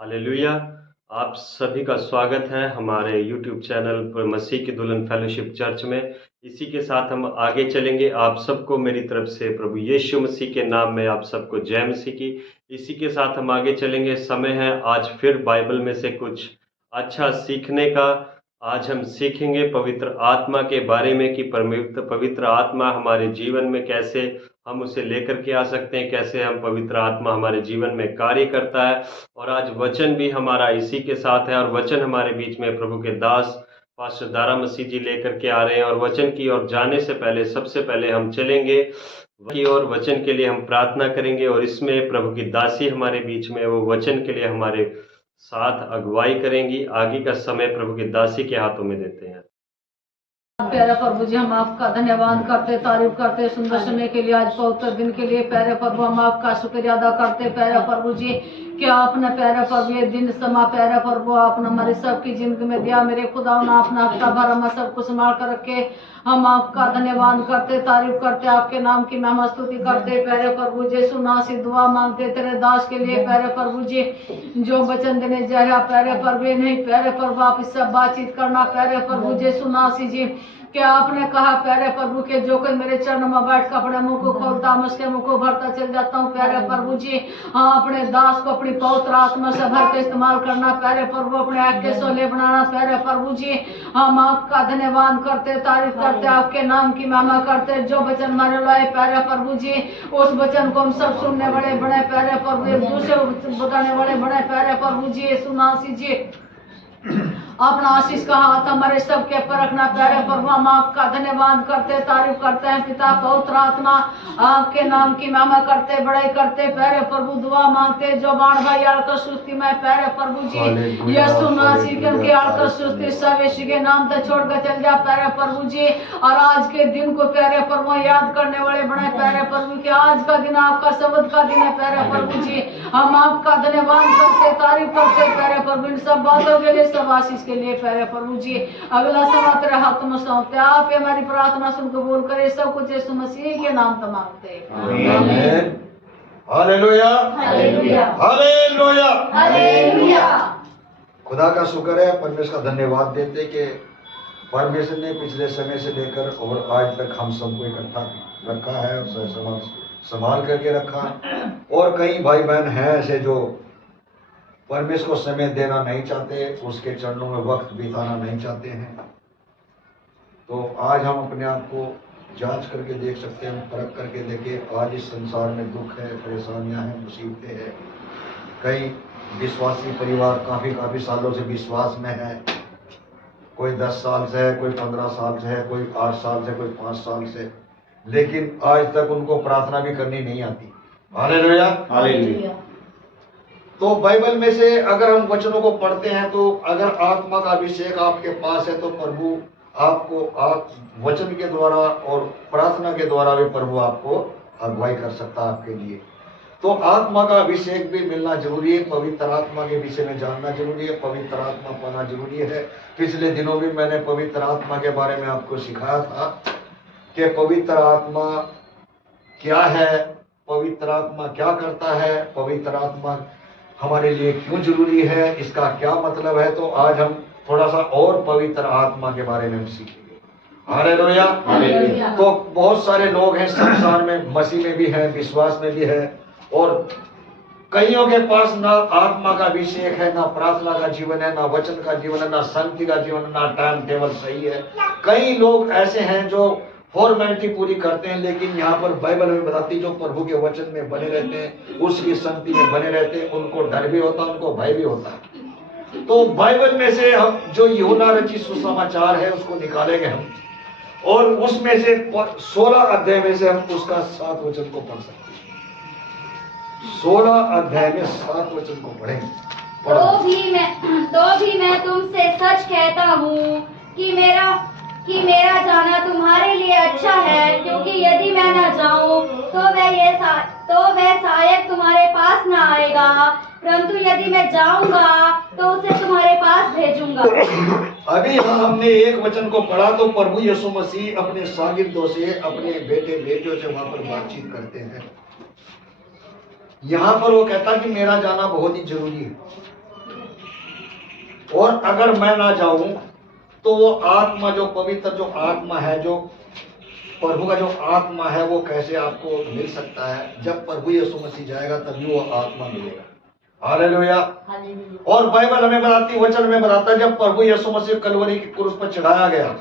Hallelujah. आप सभी का स्वागत है हमारे यूट्यूब चैनल पर मसीह की दुल्हन फेलोशिप चर्च में। इसी के साथ हम आगे चलेंगे। आप सबको मेरी तरफ से प्रभु यीशु मसीह के नाम में आप सबको जय मसीह की। इसी के साथ हम आगे चलेंगे। समय है आज फिर बाइबल में से कुछ अच्छा सीखने का। आज हम सीखेंगे पवित्र आत्मा के बारे में कि पवित्र आत्मा हमारे जीवन में कैसे हम उसे लेकर के आ सकते हैं, कैसे हम पवित्र आत्मा हमारे जीवन में कार्य करता है। और आज वचन भी हमारा इसी के साथ है और वचन हमारे बीच में प्रभु के दास पास्टर दारा मसीह जी लेकर के आ रहे हैं। और वचन की ओर जाने से पहले सबसे पहले हम चलेंगे की ओर, वचन के लिए हम प्रार्थना करेंगे। और इसमें प्रभु की दासी हमारे बीच में वो वचन के लिए हमारे साथ अगुवाई करेंगी। आगे का समय प्रभु की दासी के हाथों में देते हैं। प्यारे प्रभु जी, हम आपका धन्यवाद करते, तारीफ करते सुंदर समय के लिए, आज पवित्र दिन के लिए। प्यारे प्रभु, हम आपका शुक्रिया अदा करते प्यारे प्रभु जी कि आपने प्यारे प्रभु ये दिन समा प्यारे प्रभु आपने हमारी सबकी जिंदगी में दिया। मेरे खुदा ने अपना हफ्ता भर हमें सबको संभाल कर रखे। हम आपका धन्यवाद करते, तारीफ करते, आपके नाम की महिमा स्तुति करते प्यारे प्रभु जी। सुना सी दुआ मांगते तेरे दास के लिए प्यारे प्रभु जी, जो वचन देने जाए प्यारे प्रभु नहीं प्यारे प्रभु आप इससे बातचीत करना प्यारे प्रभु जी। सुना सी जी कि आपने कहा प्यारे प्रभु के जो कोई मेरे चरण में बैठ कर अपने मुंह को खोलता मैं उसके मुंह को भरता चल जाता हूँ प्यारे प्रभु जी। हाँ, अपने दास को अपनी पवित्र आत्मा से भर के इस्तेमाल करना प्यारे प्रभु, अपने आग के सोले बनाना प्यारे प्रभु जी। हम आपका धन्यवाद करते, तारीफ करते, आपके नाम की महिमा करते। जो वचन मारे लाए प्यारे प्रभु जी, उस वचन को हम सब सुनने वाले बने प्यारे प्रभु, एक दूसरे को बताने वाले बने प्यारे प्रभु जी। सुना सी अपना आशीष का हाथ हमारे सबके पर रखना प्यारे प्रभु। हम आपका धन्यवाद करते, तारीफ करते हैं पिता पवित्र आत्मा, आपके नाम की महिमा करते, बड़ाई करते प्यारे प्रभु। दुआ मांगते जो बाण भाई आड़कर सुस्ती में प्यारे प्रभु जी, यीशु मसीह के आड़कर सुस्ती सब यीशु के नाम से छोड़ कर चल जा प्यारे प्रभु जी। और आज के दिन को प्यारे प्रभु याद करने वाले बने प्यारे प्रभु के। आज का दिन आपका शब्द का दिन है प्यारे प्रभु जी। हम आपका धन्यवाद करते, तारीफ करते प्यारे प्रभु इन सब बातों के लिए, सब आशीष के लिए प्यारे प्रभु जी। अगला समय तेरे हाथ में सौंपते, आप हमारी प्रार्थना सुन कबूल करे। सब कुछ यीशु मसीह के नाम से मांगते हैं। Hallelujah hallelujah hallelujah hallelujah. खुदा का शुक्र है, परमेश्वर का धन्यवाद देते कि परमेश्वर ने पिछले समय से लेकर और आज तक हम सबको इकट्ठा रखा है और संभाल करके रखा। और कई भाई बहन हैं ऐसे जो परमेश्वर को समय देना नहीं चाहते, उसके चरणों में वक्त बिताना नहीं चाहते हैं। तो आज हम अपने आप को जांच करके देख सकते हैं, परख करके देखें। आज इस संसार में दुख है, परेशानियां हैं, मुसीबतें हैं। कई विश्वासी परिवार काफ़ी सालों से विश्वास में है। कोई 10 साल से है, कोई 15 साल से है, कोई 8 साल से, कोई 5 साल से, लेकिन आज तक उनको प्रार्थना भी करनी नहीं आती। Hallelujah hallelujah. तो बाइबल में से अगर हम वचनों को पढ़ते हैं तो अगर आत्मा का अभिषेक आपके पास है तो प्रभु आपको वचन के द्वारा और प्रार्थना के द्वारा भी प्रभु आपको अगुवाई कर सकता है आपके लिए। तो आत्मा का अभिषेक भी मिलना जरूरी है। पवित्र आत्मा के विषय में जानना जरूरी है, पवित्र आत्मा पाना जरूरी है। पिछले दिनों भी मैंने पवित्र आत्मा के बारे में आपको सिखाया था कि पवित्र आत्मा क्या है, पवित्र आत्मा क्या करता है, पवित्र आत्मा हमारे लिए क्यों जरूरी है, इसका क्या मतलब है। तो आज हम थोड़ा सा और पवित्र आत्मा के बारे में सीखेंगे। Hallelujah hallelujah. तो बहुत सारे लोग हैं संसार में, मसीह में भी है, विश्वास में भी है, और कईयों के पास ना आत्मा का अभिषेक है, ना प्रार्थना का जीवन है, ना वचन का जीवन है, ना शांति का जीवन है, ना टाइम टेबल सही है। कई लोग ऐसे हैं जो फॉर्मेलिटी पूरी करते हैं, लेकिन यहाँ पर बाइबल में बताती जो प्रभु के वचन में बने रहते हैं, उसकी संगति में बने रहते हैं, उनको डर भी होता है, उनको भय भी होता है। तो बाइबल में से हम जो यूहन्ना रचित सुसमाचार है उसको निकालेंगे हम, और उसमें से 16 अध्याय में से हम उसका 7 वचन को पढ़ सकते हैं। 16 अध्याय में 7 वचन को पढ़ेंगे। तो भी मैं तुमसे सच कहता हूँ कि मेरा जाना तुम्हारे लिए अच्छा है, क्योंकि यदि मैं न जाऊं तो वह सहायक तुम्हारे पास न आएगा, परंतु यदि मैं जाऊंगा तो उसे तुम्हारे पास भेजूंगा। अभी हमने एक वचन को पढ़ा तो प्रभु यीशु मसीह अपने शागिर्दों से, अपने बेटे बेटियों से वहां पर बातचीत करते हैं। यहाँ पर वो कहता कि मेरा जाना बहुत ही जरूरी है। और अगर मैं ना जाऊं तो वो आत्मा, जो पवित्र जो आत्मा है, जो प्रभु का जो आत्मा है, वो कैसे आपको मिल सकता है? जब प्रभु यीशु मसीह जाएगा तभी वो आत्मा मिलेगा। हालेलुया। और बाइबल हमें बताती, वचन में बताता है, जब प्रभु यीशु मसीह कलवरी की क्रूस पर चढ़ाया गया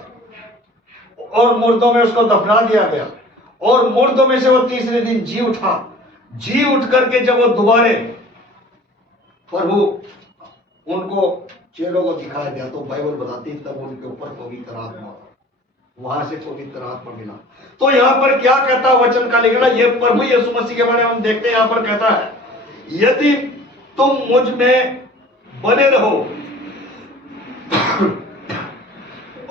और मुर्दों में उसको दफना दिया गया और मुर्दों में से वो तीसरे दिन जी उठा, जी उठ करके जब वो दोबारे प्रभु उनको चेलों को दिखाया गया तो बाइबल बताती है तब उनके ऊपर पवित्र आत्मा, वहां से पवित्र आत्मा मिला। तो यहाँ पर क्या कहता है वचन का लिखना, ये प्रभु यीशु मसीह के बारे में हम देखते हैं। यहाँ पर कहता है, यदि तुम मुझ में बने रहो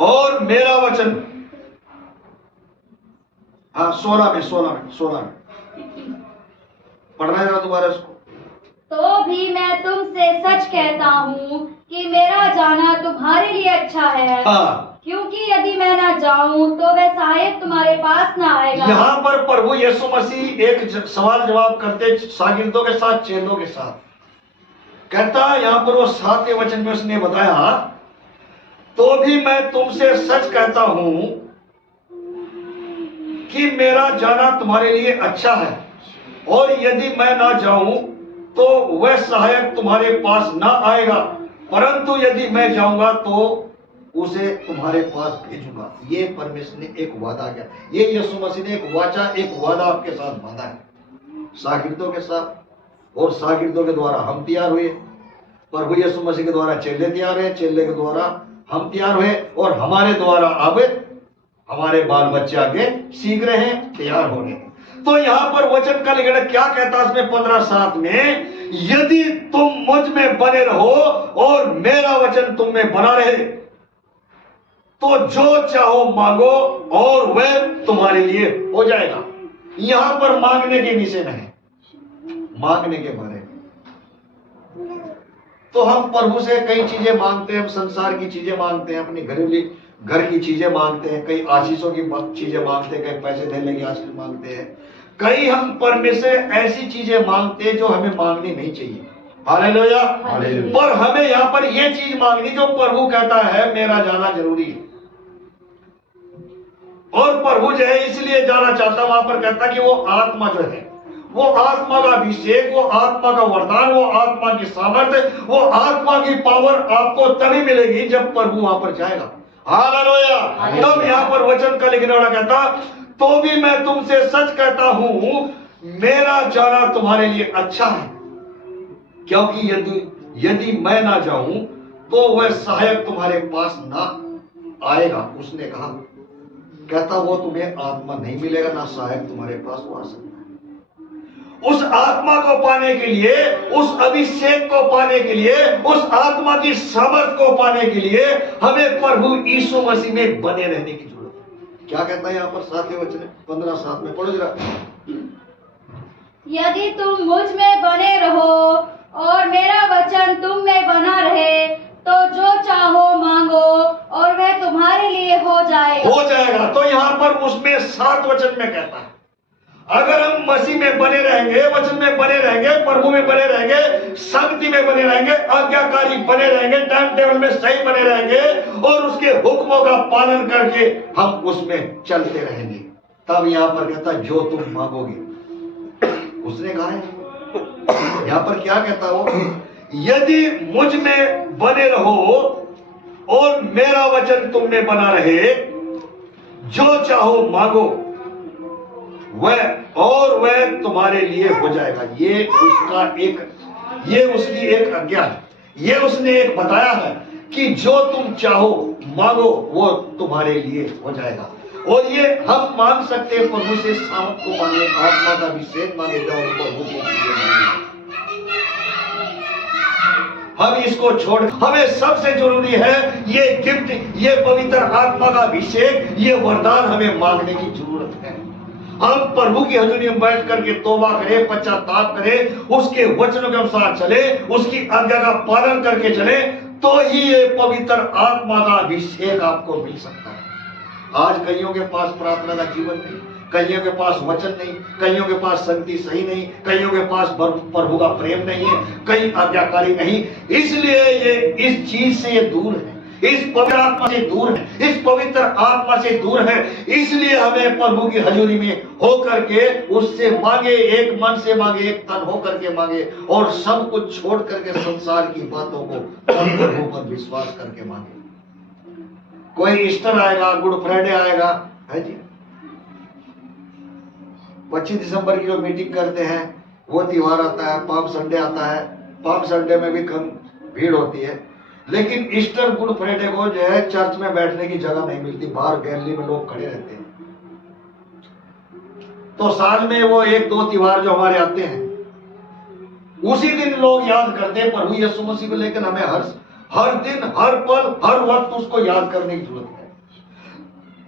और मेरा वचन, हाँ 16 में पढ़ना है दोबारा इसको। तो भी मैं तुमसे सच कहता हूँ कि मेरा जाना तुम्हारे लिए अच्छा है। हाँ, क्योंकि यदि मैं ना जाऊं तो वह सहायक तुम्हारे पास ना आएगा। यहाँ पर प्रभु यीशु मसीह एक सवाल जवाब करते शागिर्दों के साथ, चेलों के साथ। कहता है यहाँ पर वो 7वें वचन में उसने बताया, तो भी मैं तुमसे सच कहता हूं कि मेरा जाना तुम्हारे लिए अच्छा है, और यदि मैं ना जाऊं तो वह सहायक तुम्हारे पास ना आएगा, परंतु यदि मैं जाऊंगा तो उसे तुम्हारे पास भेजूंगा। ये परमेश्वर ने एक वादा किया, ये यीशु मसीह ने एक वाचा, एक वादा आपके साथ बांधा है शागिर्दों के साथ, और शागिर्दों के द्वारा हम तैयार हुए, प्रभु यीशु मसीह के द्वारा चेले तैयार हुए, चेले के द्वारा हम तैयार हुए, और हमारे द्वारा अब हमारे बाल बच्चे आगे सीख रहे हैं, तैयार हो रहे हैं। तो यहाँ पर वचन का लिखना क्या कहता है इसमें 15:7 में, यदि तुम मुझ में बने रहो और मेरा वचन तुम में बना रहे तो जो चाहो मांगो और वह तुम्हारे लिए हो जाएगा। यहां पर मांगने के विषय में है, मांगने के बारे में। तो हम प्रभु से कई चीजें मांगते हैं, हम संसार की चीजें मांगते हैं, अपनी घरेलू घर की चीजें मांगते हैं, कई आशीषों की चीजें मांगते हैं, कई पैसे देने की आशीष मांगते हैं, कई हम परमेश्वर ऐसी चीजें मांगते हैं जो हमें मांगनी नहीं चाहिए। हालेलुया। पर हमें यहाँ पर ये चीज मांगनी जो प्रभु कहता है मेरा जाना जरूरी है, और प्रभु जो है इसलिए जाना चाहता, वहां पर कहता कि वो आत्मा जो है, वो आत्मा का अभिषेक, वो आत्मा का वरदान, वो आत्मा की सामर्थ्य, वो आत्मा की पावर आपको तभी मिलेगी जब प्रभु वहां पर जाएगा। हालेलुया। तब यहाँ पर वचन का लिखने वाला कहता, तो भी मैं तुमसे सच कहता हूं मेरा जाना तुम्हारे लिए अच्छा है, क्योंकि यदि मैं ना जाऊं तो वह सहायक तुम्हारे पास ना आएगा। उसने कहा, कहता वो तुम्हें आत्मा नहीं मिलेगा, ना सहायक तुम्हारे पास वो आ सकता है। उस आत्मा को पाने के लिए, उस अभिषेक को पाने के लिए, उस आत्मा की सामर्थ को पाने के लिए हमें प्रभु यीशु मसीह में बने रहने की जरूरत है। क्या कहता है यहाँ पर 7वें वचन 15:7 में, पढ़ो जरा। यदि तुम मुझ में बने रहो और मेरा वचन तुम में बना रहे तो जो चाहो मांगो और वह तुम्हारे लिए हो जाएगा। तो यहाँ पर उसमें 7 वचन में कहता है, अगर हम मसीह में बने रहेंगे, वचन में बने रहेंगे, प्रभु में बने रहेंगे, संगति में बने रहेंगे, आज्ञाकारी बने रहेंगे, टाइम टेबल में सही बने रहेंगे और उसके हुक्मों का पालन करके हम उसमें चलते रहेंगे, तब यहाँ पर कहता है जो तुम मांगोगे। उसने कहा है यहाँ पर क्या कहता हो, यदि मुझ में बने रहो और मेरा वचन तुम में बना रहे, जो चाहो मांगो वह तुम्हारे लिए हो जाएगा। ये उसकी एक आज्ञा है, ये उसने एक बताया है कि जो तुम चाहो मांगो वो तुम्हारे लिए हो जाएगा। और ये हम मांग सकते हैं प्रभु से, सामर्थ को मांगे, आत्मा का अभिषेक मांगे, प्रभु को मांगे। हम इसको छोड़, हमें सबसे जरूरी है ये गिफ्ट, ये पवित्र आत्मा का अभिषेक, ये वरदान हमें मांगने की जरूरत है। हम प्रभु की हजूरी में बैठ करके तौबा करें, पश्चाताप करें, उसके वचनों के अनुसार चले, उसकी आज्ञा का पालन करके चले, तो ही ये पवित्र आत्मा का अभिषेक आपको मिल सकता है। आज कईयों के पास प्रार्थना का जीवन नहीं, कईयों के पास वचन नहीं, कईयों के पास संगति सही नहीं, कईयों के पास प्रभु का प्रेम नहीं है, कई आज्ञाकारी नहीं, इसलिए ये इस चीज से ये दूर है, इस पवित्र आत्मा से दूर है, इस पवित्र आत्मा से दूर है। इसलिए हमें प्रभु की हजूरी में हो करके उससे मांगे, एक मन से मांगे, एक तन हो करके मांगे, और सब कुछ छोड़ करके संसार की बातों को प्रभु पर विश्वास करके मांगे। कोई ईस्टर आएगा, गुड फ्राइडे आएगा, है जी, 25 दिसंबर की जो मीटिंग करते हैं वो त्योहार आता है, पाम संडे आता है, पाम संडे में भी कम भीड़ होती है, लेकिन ईस्टर गुड फ्राइडे को जो है चर्च में बैठने की जगह नहीं मिलती, बाहर गैलरी में लोग खड़े रहते हैं। तो साल में वो 1-2 त्योहार जो हमारे आते हैं उसी दिन लोग याद करते हैं प्रभु यीशु मसीह को, लेकिन हमें हर दिन, हर पल, हर वक्त उसको याद करने की जरूरत है।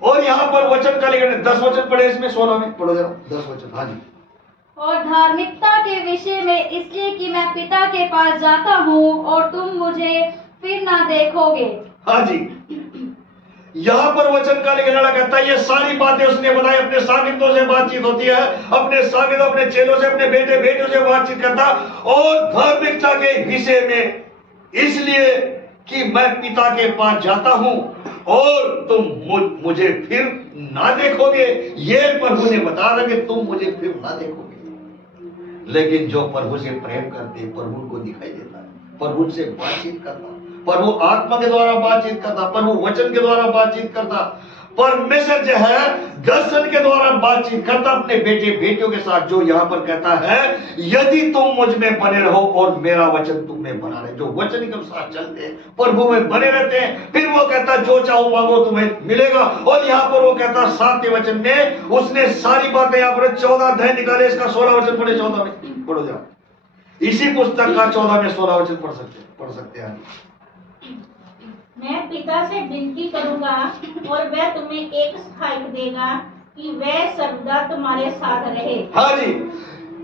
और यहाँ पर वचन का लिखा 10 वचन पढ़े, इसमें 16 में पढ़ो जरा 10 वचन। हाँ जी। और धार्मिकता के विषय में इसलिए कि मैं पिता के पास जाता हूँ और तुम मुझे फिर ना देखोगे। हाँ जी, यहाँ पर वचन का लिखने वाला कहता है ये सारी बातें उसने बताई, अपने शागिर्दों से बातचीत होती है, अपने शागिर्दों, अपने चेलों से, अपने बेटे बेटियों से बातचीत करता, और धार्मिकता के विषय में इसलिए कि मैं पिता के पास जाता हूं और तुम मुझे फिर ना देखोगे। ये प्रभु ने बता रहा कि तुम मुझे फिर ना देखोगे। लेकिन जो प्रभु से प्रेम करते, प्रभु को दिखाई देता है, प्रभु से बातचीत करता, प्रभु आत्मा के द्वारा बातचीत करता, प्रभु वचन के द्वारा बातचीत करता, परमेश्वर जो है दर्शन के द्वारा बातचीत करता अपने बेटे बेटियों के साथ। जो यहाँ पर कहता है यदि तुम मुझ में बने रहो और मेरा वचन तुम में बना रहे, जो वचन के साथ चलते हैं, प्रभु में बने रहते हैं, फिर वो कहता जो चाहो मांगो तुम्हें मिलेगा। और यहाँ पर वो कहता 7वें वचन में उसने सारी बातें, यहाँ पर 14 अध्याय निकाले, इसका 16 वचन पढ़े, 14 में पढ़ो जरा, इसी पुस्तक का 14 में 16 वचन पढ़ सकते हैं। मैं पिता से विनती करूंगा और वह तुम्हें एक सहायक देगा कि वह सर्वदा तुम्हारे साथ रहे। हाँ जी,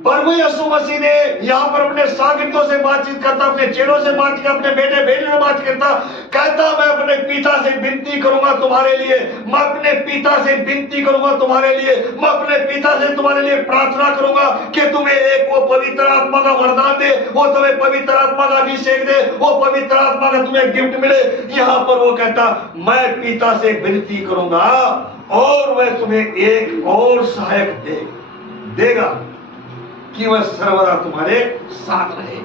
प्रभु यीशु मसीह ने यहाँ पर अपने शागिर्दों से बातचीत करता, अपने चेलों से बात करता, अपने बेटे बेटियों से बात करता, कहता मैं अपने पिता से विनती करूंगा तुम्हारे लिए, मैं अपने पिता से विनती करूंगा तुम्हारे लिए, मैं अपने पिता से तुम्हारे लिए प्रार्थना करूंगा कि तुम्हें एक वो पवित्र आत्मा का वरदान दे, वो तुम्हें पवित्र आत्मा का अभिषेक दे, वो पवित्र आत्मा का तुम्हें गिफ्ट मिले। यहाँ पर वो कहता मैं पिता से विनती करूंगा और वह तुम्हें एक और सहायक देगा कि वह सर्वदा तुम्हारे साथ रहे।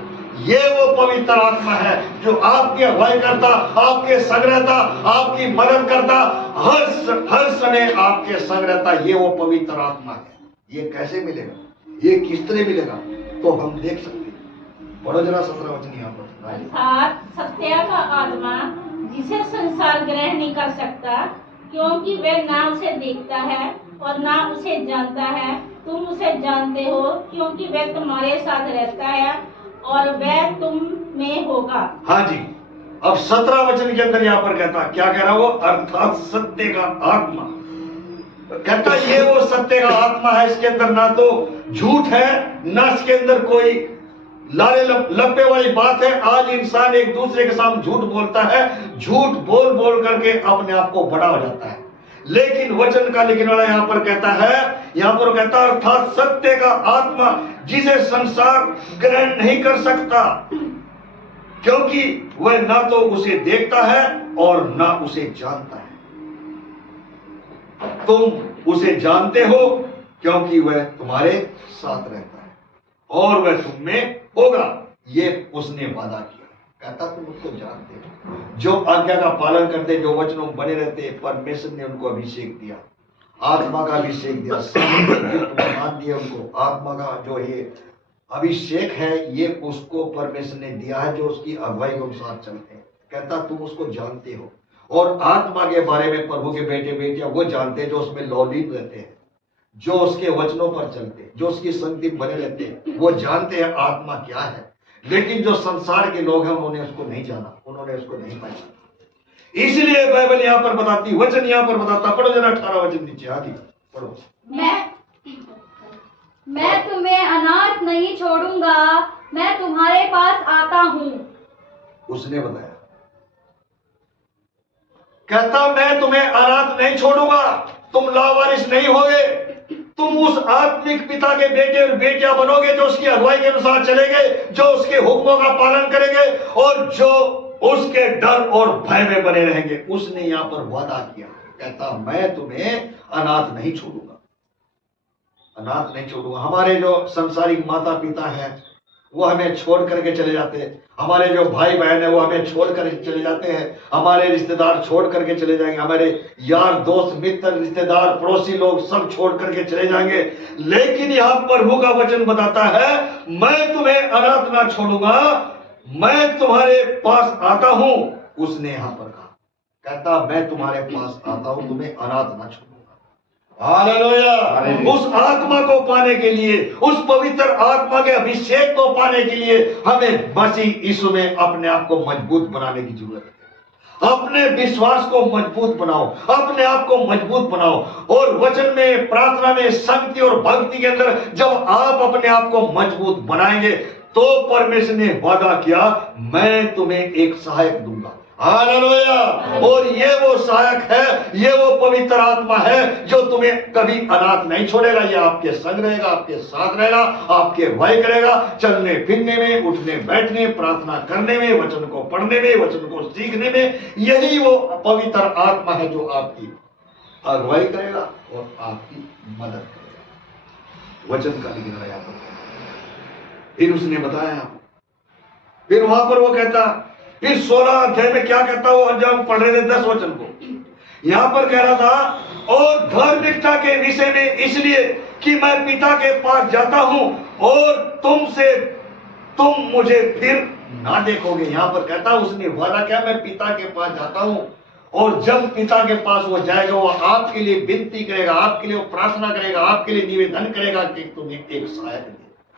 ये वो पवित्र आत्मा है जो आपकी अगुवाई करता, आपके संग रहता, आपकी मदद करता, हर समय आपके संग रहता। ये वो पवित्र आत्मा है। ये कैसे मिलेगा, ये किस तरह मिलेगा, तो हम देख सकते हैं। पढ़ो जरा 17 वचन यहाँ पर। अर्थात सत्य का आत्मा जिसे संसार ग्रहण नहीं कर सकता, क्योंकि वह ना उसे देखता है और ना उसे जानता है। तुम उसे जानते हो क्योंकि वह तुम्हारे साथ रहता है और वह तुम में होगा। हाँ जी, अब 17 वचन के अंदर यहाँ पर कहता, क्या कह रहा वो, अर्थात सत्य का आत्मा। कहता ये वो सत्य का आत्मा है, इसके अंदर ना तो झूठ है, ना इसके अंदर कोई लाले लप्पे वाली बात है। आज इंसान एक दूसरे के सामने झूठ बोलता है, झूठ बोल बोल करके अपने आप को बड़ा हो जाता है। लेकिन वचन का लिखने वाला यहाँ पर कहता है, यहाँ पर कहता अर्थात सत्य का आत्मा जिसे संसार ग्रहण नहीं कर सकता, क्योंकि वह ना तो उसे देखता है और ना उसे जानता है। तुम उसे जानते हो क्योंकि वह तुम्हारे साथ रहता है और वह तुम में होगा। ये उसने वादा किया। कहता तुम उसको जानते हो, जो आज्ञा का पालन करते, जो वचनों में बने रहते, परमेश्वर ने उनको अभिषेक दिया, आत्मा का अभिषेक दिया, मान दिया उनको। आत्मा का जो ये अभिषेक है ये उसको परमेश्वर ने दिया है, जो उसकी अगुवाई के अनुसार चलते हैं। कहता तुम उसको जानते हो, और आत्मा के बारे में प्रभु के बेटे बेटियां वो जानते हैं जो उसमें लौलीन रहते हैं, जो उसके वचनों पर चलते हैं, जो उसकी संगति बने रहते हैं, वो जानते हैं आत्मा क्या है। लेकिन जो संसार के लोग हैं उन्होंने उसको नहीं जाना, उन्होंने उसको नहीं पहचाना। इसलिए बाइबल यहाँ पर बताती, वचन यहाँ पर बताता। पढ़ो जरा 18 वचन नीचे, आगे पढ़ो। मैं तुम्हें अनाथ नहीं छोड़ूंगा, मैं तुम्हारे पास आता हूँ। उसने बताया, कहता मैं तुम्हें अनाथ नहीं छोड़ूंगा, तुम लावारिस नहीं होगे, तुम उस आत्मिक पिता के बेटे और बेटियां बनोगे जो उसकी अगुवाई के अनुसार चलेंगे, जो उसके हुक्मों का पालन करेंगे और जो उसके डर और भय में बने रहेंगे। उसने यहां पर वादा किया, कहता मैं तुम्हें अनाथ नहीं छोड़ूंगा, अनाथ नहीं छोड़ूंगा। हमारे जो संसारिक माता पिता हैं वो हमें छोड़ करके चले जाते हैं, हमारे जो भाई बहन है वो हमें छोड़ कर चले जाते हैं, हमारे रिश्तेदार छोड़ करके चले जाएंगे, हमारे यार दोस्त मित्र रिश्तेदार पड़ोसी लोग सब छोड़ करके चले जाएंगे। लेकिन यहां प्रभु का वचन बताता है मैं तुम्हें अनाथ ना छोड़ूंगा, मैं तुम्हारे पास आता हूं। उसने यहां पर कहा, कहता मैं तुम्हारे पास आता हूं, तुम्हें अनाथ ना छोड़ूंगा। हालेलुया। उस आत्मा को पाने के लिए, उस पवित्र आत्मा के अभिषेक को पाने के लिए हमें मसीह यीशु में अपने आप को मजबूत बनाने की जरूरत है। अपने विश्वास को मजबूत बनाओ, अपने आप को मजबूत बनाओ और वचन में, प्रार्थना में, संगति और भक्ति के अंदर जब आप अपने आप को मजबूत बनाएंगे तो परमेश्वर ने वादा किया मैं तुम्हें एक सहायक दूंगा। हालेलुया। और ये वो सहायक है, ये वो पवित्र आत्मा है जो तुम्हें कभी अनाथ नहीं छोड़ेगा। ये आपके संग रहेगा, आपके साथ रहेगा, आपके अगुवाई करेगा, चलने फिरने में, उठने बैठने, प्रार्थना करने में, वचन को पढ़ने में, वचन को सीखने में। यही वो पवित्र आत्मा है जो आपकी अगुवाई करेगा और आपकी मदद करेगा। वचन का लिखना है। फिर उसने बताया, फिर वहां पर वो कहता, फिर 16 अध्याय में क्या कहता वो जब हम पढ़ रहे थे 10 वचन को, यहां पर कह रहा था और धार्मिकता के विषय में इसलिए कि मैं पिता के पास जाता हूं और तुम मुझे फिर ना देखोगे। यहां पर कहता उसने वादा किया मैं पिता के पास जाता हूं और जब पिता के पास वो जाएगा वो आपके लिए विनती करेगा, आपके लिए वो प्रार्थना करेगा, आपके लिए निवेदन करेगा कि तुम्हें एक सहायक दे,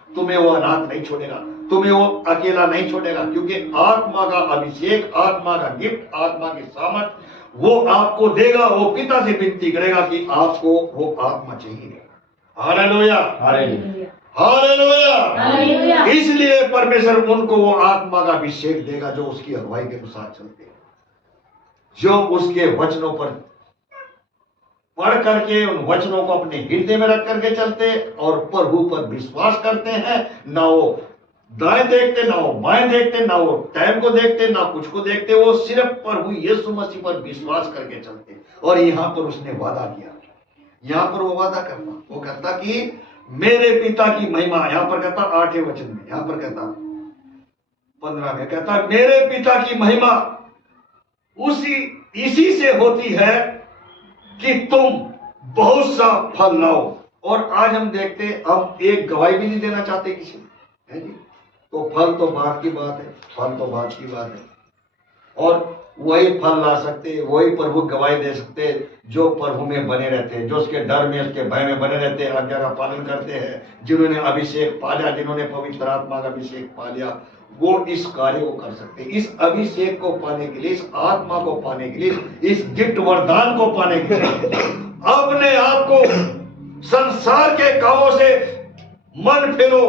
तुम्हें वो अनाथ नहीं छोड़ेगा, तुम्हें वो अकेला नहीं छोड़ेगा, क्योंकि आत्मा का अभिषेक, आत्मा का गिफ्ट, आत्मा की सामर्थ वो आपको देगा। वो पिता से विनती करेगा कि आपको वो आत्मा चाहिए। Hallelujah, hallelujah. इसलिए परमेश्वर उनको वो आत्मा का अभिषेक देगा जो उसकी अगुवाई के अनुसार चलते हैं, जो उसके वचनों पर पढ़ करके उन वचनों को अपने हृदय में रख करके चलते और प्रभु पर विश्वास करते हैं। ना वो दाएं देखते, ना वो बाएं देखते, ना वो टाइम को देखते, ना कुछ को देखते, वो सिर्फ प्रभु यीशु मसीह पर विश्वास करके चलते। और यहाँ पर उसने वादा किया, यहाँ पर वो वादा करता, वो कहता कि मेरे पिता की महिमा, यहाँ पर कहता 8वें वचन में, यहाँ पर कहता 15 में कहता मेरे पिता की महिमा इसी से होती है कि तुम बहुत सा फल लाओ। और आज हम देखते, हम एक गवाही भी नहीं देना चाहते किसी है जी, तो फल तो बात की बात है, फल तो बात की बात है। और वही फल ला सकते, वही प्रभु गवाही दे सकते जो प्रभु में बने रहते हैं, जो उसके डर में, उसके भय में बने रहते हैं, आज्ञा का पालन करते हैं, जिन्होंने अभिषेक पा लिया, जिन्होंने पवित्र आत्मा का अभिषेक पा लिया, वो इस कार्य को कर सकते। इस अभिषेक को पाने के लिए, इस आत्मा को पाने के लिए, इस गिफ्ट वरदान को पाने के लिए अपने आप को संसार के कामों से मन फेरो,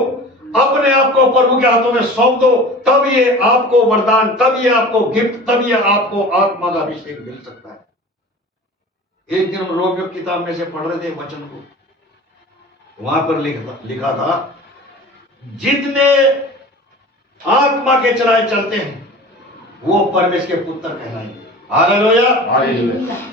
अपने आप को प्रभु के हाथों में सौंप दो, तब ये आपको वरदान, तब ये आपको गिफ्ट, तब ये आपको आत्मा का अभिषेक मिल सकता है। एक दिन हम रोमियो किताब में से पढ़ रहे थे वचन को, वहां पर लिखा था जितने आत्मा के चलाए चलते हैं वो परमेश्वर के पुत्र कहलाएंगे। हालेलुया।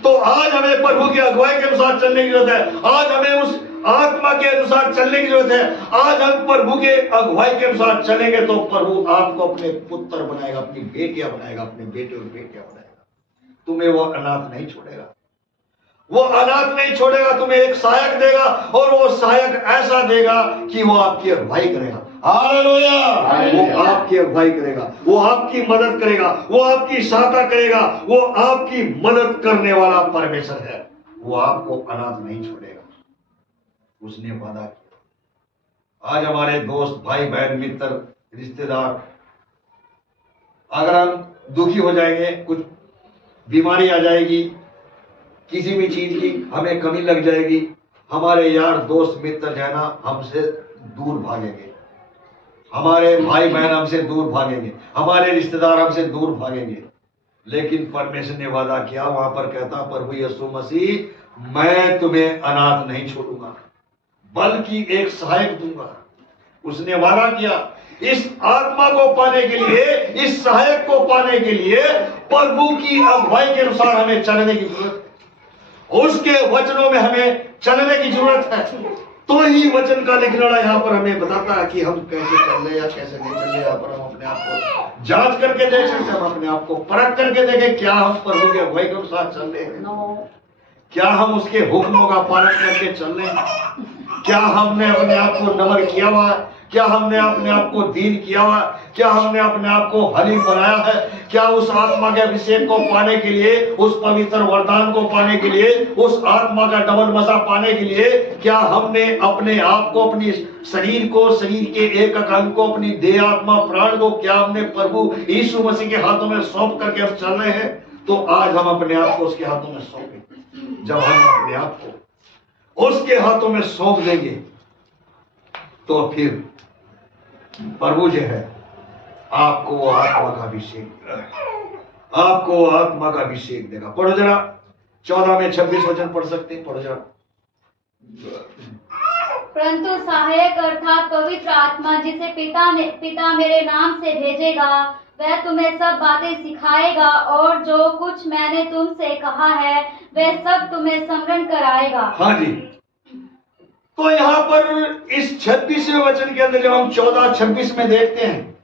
तो आज हमें प्रभु की अगुवाई के अनुसार चलने की जरूरत है, आज हमें उस आत्मा के अनुसार चलने की जरूरत है। आज हम प्रभु के अगुवाई के अनुसार चलेंगे तो प्रभु आपको अपने पुत्र बनाएगा, अपनी बेटियां बनाएगा, अपने बेटे और बेटियां बनाएगा। तुम्हें वो अनाथ नहीं छोड़ेगा, वो अनाथ नहीं छोड़ेगा, तुम्हें एक सहायक देगा और वो सहायक ऐसा देगा कि वो आपकी अगुवाई करेगा। हालेलुया। वो आपकी अगुवाई करेगा, वो आपकी मदद करेगा, वो आपकी सहायता करेगा, वो आपकी मदद करने वाला परमेश्वर है, वो आपको अनाथ नहीं छोड़ेगा। उसने वादा किया। आज हमारे दोस्त, भाई बहन, मित्र, रिश्तेदार, अगर हम दुखी हो जाएंगे, कुछ बीमारी आ जाएगी, किसी भी चीज की हमें कमी लग जाएगी, हमारे यार दोस्त मित्र जो है ना हमसे दूर भागेंगे, हमारे भाई बहन हमसे दूर भागेंगे, हमारे रिश्तेदार हमसे दूर भागेंगे। लेकिन परमेश्वर ने वादा किया, वहां पर कहता प्रभु यीशु मसीह मैं तुम्हें अनाथ नहीं छोड़ूंगा, बल्कि एक सहायक दूंगा। उसने वादा किया इस आत्मा को पाने के लिए, इस सहायक को पाने के लिए प्रभु की अगुवाई के अनुसार हमें चलने की जरूरत है, उसके वचनों में हमें चलने की जरूरत है। तो ही वचन का लिखने वाला यहाँ पर हमें बताता है कि हम कैसे चल रहे या कैसे नहीं चल रहे। यहाँ पर हम अपने आप को जांच करके देख सकते हैं, हम अपने आप को परख करके देखें क्या हम प्रभु के अगुवाई के अनुसार चल रहे हैं, क्या हम उसके हुक्मों का पालन करके चल रहे हैं, क्या हमने अपने आप को नम्र किया हुआ, क्या हमने अपने आप को दीन किया हुआ, क्या हमने अपने आप को हलीम बनाया है, क्या उस आत्मा के अभिषेक को पाने के लिए, उस पवित्र वरदान को पाने के लिए, उस आत्मा का डबल मजा पाने के लिए क्या हमने अपने आप को, अपनी शरीर को, शरीर के एक अंग को, अपनी देह आत्मा प्राण को क्या हमने प्रभु यीशु मसीह के हाथों में सौंप करके हम चल रहे हैं। तो आज हम अपने आप को उसके हाथों में सौंपें। जब हम अपने आप को उसके हाथों में सौंप देंगे तो फिर प्रभु जो है आपको आत्मा का अभिषेक देगा, आपको आत्मा का अभिषेक देगा। पढ़ो जरा 14 में 26 वचन पढ़ सकते हैं, पढ़ो जरा। परंतु सहायक अर्थात पवित्र आत्मा जिसे पिता मेरे नाम से भेजेगा, वह तुम्हें सब बातें सिखाएगा और जो कुछ मैंने तुमसे कहा है वह सब तुम्हें स्मरण कराएगा। हाँ जी, तो यहाँ पर इस 26वें वचन के अंदर जब हम 14-26 में देखते हैं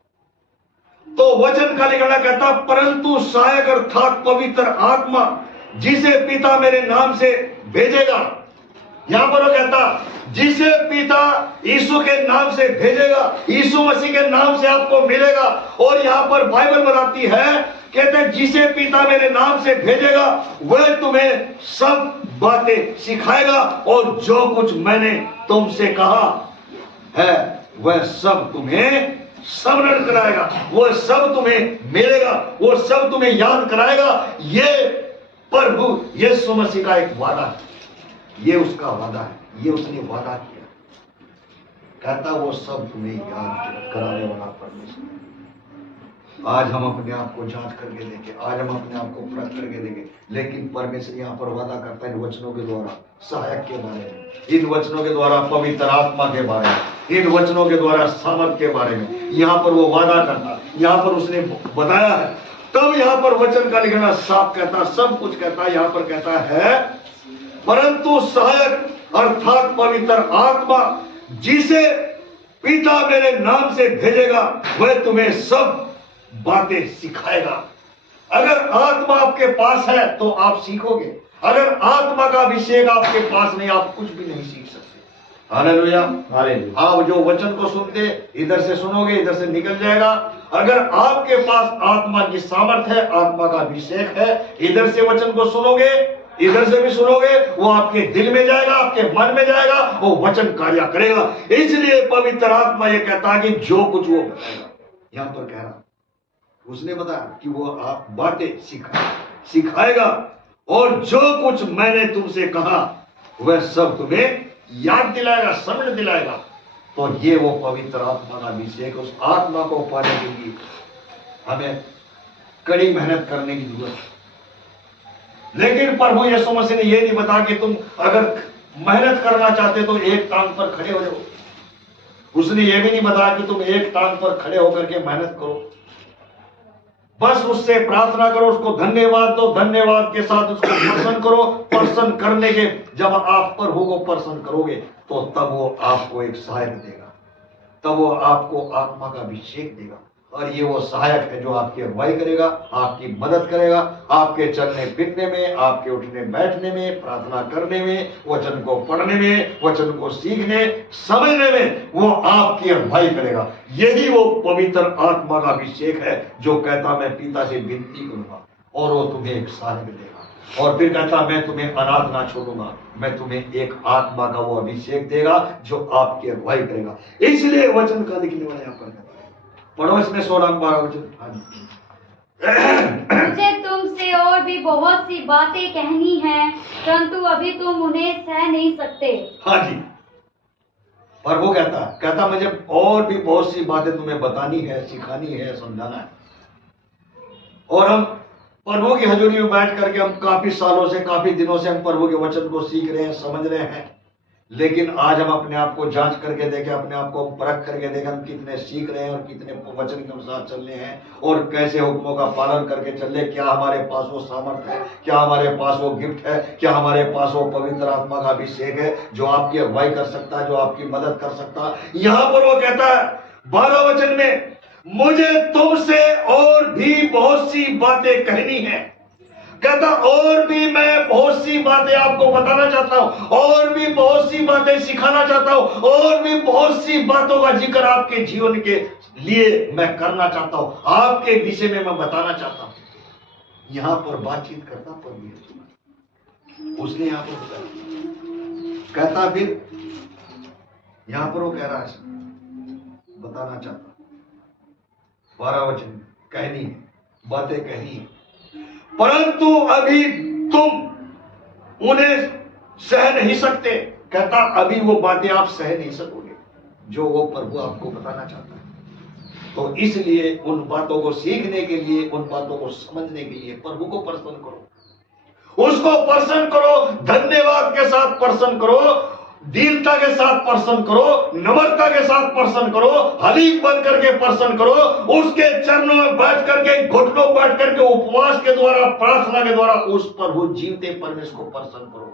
तो वचन का लिखना कहता परंतु सहायक अर्थात पवित्र आत्मा जिसे पिता मेरे नाम से भेजेगा। यहां पर वो कहता जिसे पिता यीशु के नाम से भेजेगा, यीशु मसीह के नाम से आपको मिलेगा। और यहां पर बाइबल बताती है, कहते हैं जिसे पिता मेरे नाम से भेजेगा वह तुम्हें सब बातें सिखाएगा और जो कुछ मैंने तुमसे कहा है वह सब तुम्हें स्मरण कराएगा, वह सब तुम्हें मिलेगा, वो सब तुम्हें याद कराएगा। ये प्रभु यीशु मसीह का एक वादा है, ये उसका वादा है, ये उसने वादा किया। कहता वो सब तुम्हें याद कराने वाला परमेश्वर। आज हम अपने आप को जांच करके देखें, आज हम अपने आप को परख करके देखें, लेकिन परमेश्वर यहाँ पर वादा करता है इन वचनों के द्वारा सहायक के बारे में, इन वचनों के द्वारा पवित्र आत्मा के बारे में, इन वचनों के द्वारा सामर्थ के बारे में यहाँ पर वो वादा करता, यहाँ पर उसने बताया है। तब यहाँ पर वचन का लिखना साफ कहता, सब कुछ कहता, यहाँ पर कहता है परंतु सहायक अर्थात पवित्र आत्मा जिसे पिता मेरे नाम से भेजेगा वह तुम्हें सब बातें सिखाएगा। अगर आत्मा आपके पास है तो आप सीखोगे, अगर आत्मा का अभिषेक आपके पास नहीं, आप कुछ भी नहीं सीख सकते। Hallelujah, hallelujah. आप जो वचन को सुनते इधर से सुनोगे, इधर से निकल जाएगा। अगर आपके पास आत्मा की सामर्थ है, आत्मा का अभिषेक है, इधर से वचन को सुनोगे, इधर से भी सुनोगे, वो आपके दिल में जाएगा, आपके मन में जाएगा, वो वचन कार्य करेगा। इसलिए पवित्र आत्मा ये कहता है कि जो कुछ वो बताएगा, यहां पर कह रहा उसने बताया कि वो आप बातें सिखाएगा और जो कुछ मैंने तुमसे कहा वह सब तुम्हें याद दिलाएगा, समझ दिलाएगा। तो ये वो पवित्र आत्मा का अभिषेक, उस आत्मा को पाने के लिए हमें कड़ी मेहनत करने की जरूरत है। लेकिन प्रभु यीशु मसीह ने यह नहीं बताया कि तुम अगर मेहनत करना चाहते तो एक टांग पर खड़े हो जाओ। उसने यह भी नहीं बताया कि तुम एक टांग पर खड़े होकर के मेहनत करो, बस उससे प्रार्थना करो, उसको धन्यवाद दो, धन्यवाद के साथ उसको प्रसन्न करो। प्रसन्न करने के जब आप प्रभु को प्रसन्न करोगे तो तब वो आपको एक सहायक देगा, तब वो आपको आत्मा का अभिषेक देगा। और ये वो सहायक है जो आपकी अगुवाई करेगा, आपकी मदद करेगा, आपके चलने फिरने में, आपके उठने बैठने में, प्रार्थना करने में, वचन को पढ़ने में, वचन को सीखने समझने में वो आपकी अगुवाई करेगा। यही वो पवित्र आत्मा का अभिषेक है जो कहता मैं पिता से विनती करूंगा और वो तुम्हें एक सहायक देगा। और फिर कहता मैं तुम्हें अनाथ ना छोड़ूंगा, मैं तुम्हें एक आत्मा का वो अभिषेक देगा जो आपकी अगुवाई करेगा। इसलिए वचन का लिखने वाला यहाँ पर पढ़ो इसमें 16-12 वचन। मुझे तुमसे और भी बहुत सी बातें कहनी हैं, परंतु अभी तुम उन्हें सह नहीं सकते। हाँ जी, पर वो कहता मुझे और भी बहुत सी बातें तुम्हें बतानी है, सिखानी है, समझाना है। और हम प्रभु की हजूरी में बैठ करके हम काफी सालों से, काफी दिनों से हम प्रभु के वचन को सीख रहे हैं, समझ रहे हैं, लेकिन आज हम अपने आप को जांच करके देखें, अपने आप को परख करके देखें, हम कितने सीख रहे हैं और कितने वचन के अनुसार चल रहे हैं और कैसे हुक्मों का पालन करके चल रहे। क्या हमारे पास वो सामर्थ्य है, क्या हमारे पास वो गिफ्ट है, क्या हमारे पास वो पवित्र आत्मा का अभिषेक है जो आपकी अगुवाई कर सकता है, जो आपकी मदद कर सकता है। यहां पर वो कहता है 12 वचन में, मुझे तुमसे और भी बहुत सी बातें कहनी है। कहता और भी मैं बहुत सी बातें आपको बताना चाहता हूं, और भी बहुत सी बातें सिखाना चाहता हूं, और भी बहुत सी बातों का जिक्र आपके जीवन के लिए मैं करना चाहता हूं, आपके विषय में मैं बताना चाहता हूं। यहां पर बातचीत करता प्रभु यीशु, उसने यहां पर बताया। कहता फिर यहां पर वो कह रहा है बताना चाहता, 12 वचन कहनी है, बातें कहनी है, परंतु अभी तुम उन्हें सह नहीं सकते। कहता अभी वो बातें आप सह नहीं सकोगे जो वो प्रभु आपको बताना चाहता है। तो इसलिए उन बातों को सीखने के लिए, उन बातों को समझने के लिए प्रभु को प्रसन्न करो, उसको प्रसन्न करो, धन्यवाद के साथ प्रसन्न करो, दीनता के साथ प्रसन्न करो, नम्रता के साथ प्रसन्न करो, हलीम बन करके प्रसन्न करो, उसके चरणों में बैठ करके, घुटनों बैठ करके, उपवास के द्वारा, प्रार्थना के द्वारा उस प्रभु जीवते परमेश्वर को प्रसन्न करो।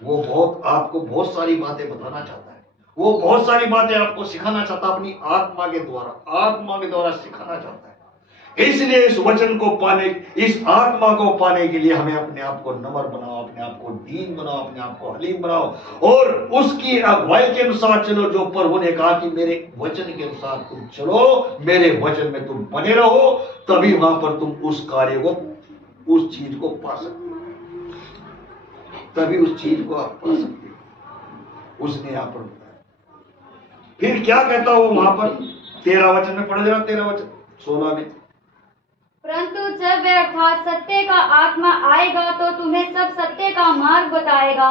वो आपको बहुत सारी बातें बताना चाहता है, वो बहुत सारी बातें आपको सिखाना चाहता है, अपनी आत्मा के द्वारा सिखाना चाहता है। इसलिए इस वचन को पाने, इस आत्मा को पाने के लिए हमें अपने आप को नम्र बनाओ, अपने आप को दीन बनाओ, अपने आप को हलीम बनाओ और उसकी अगुवाई के अनुसार चलो। जो प्रभु ने कहा कि मेरे वचन के अनुसार तुम चलो, मेरे वचन में तुम बने रहो, तभी वहां पर तुम उस कार्य को, उस चीज को पा सकते हो, तभी उस चीज को आप पा सकते हो। उसने यहां पर बताया। फिर क्या कहता हो वहां पर 13 वचन में, पढ़ जरा 13 वचन 16 में। परंतु जब वह अर्थात सत्य का आत्मा आएगा तो तुम्हें सब सत्य का मार्ग बताएगा,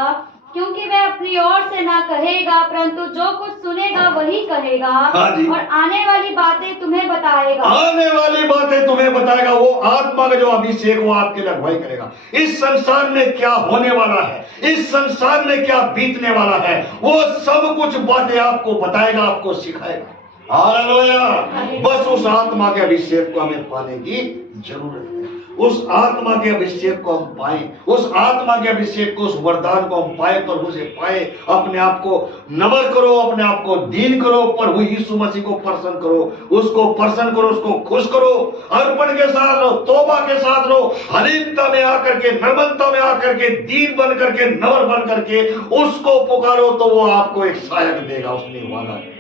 क्योंकि वह अपनी ओर से ना कहेगा, परंतु जो कुछ सुनेगा वही कहेगा, और आने वाली बातें तुम्हें बताएगा। आने वाली बातें तुम्हें बताएगा। वो आत्मा का जो अभिषेक वो आपके लिए अगुवाई करेगा। इस संसार में क्या होने वाला है, इस संसार में क्या बीतने वाला है, वो सब कुछ बातें आपको बताएगा, आपको सिखाएगा। हालेलुया। बस उस आत्मा के अभिषेक को हमें पाने की जरूरत है। उस आत्मा के अभिषेक को हम पाए, उस आत्मा के अभिषेक को, उस वरदान को हम पाए, प्रभु से पाए। अपने आप को नम्र करो, अपने आप को दीन करो, प्रभु यीशु मसीह को प्रसन्न करो, उसको प्रसन्न करो, उसको खुश करो, अर्पण के साथ रहो, तौबा के साथ रहो, हलीमता में आकर के, नम्रता में आकर के, दीन बन करके, नम्र बन करके उसको पुकारो तो वो आपको एक सहायक देगा, उसने वादा है।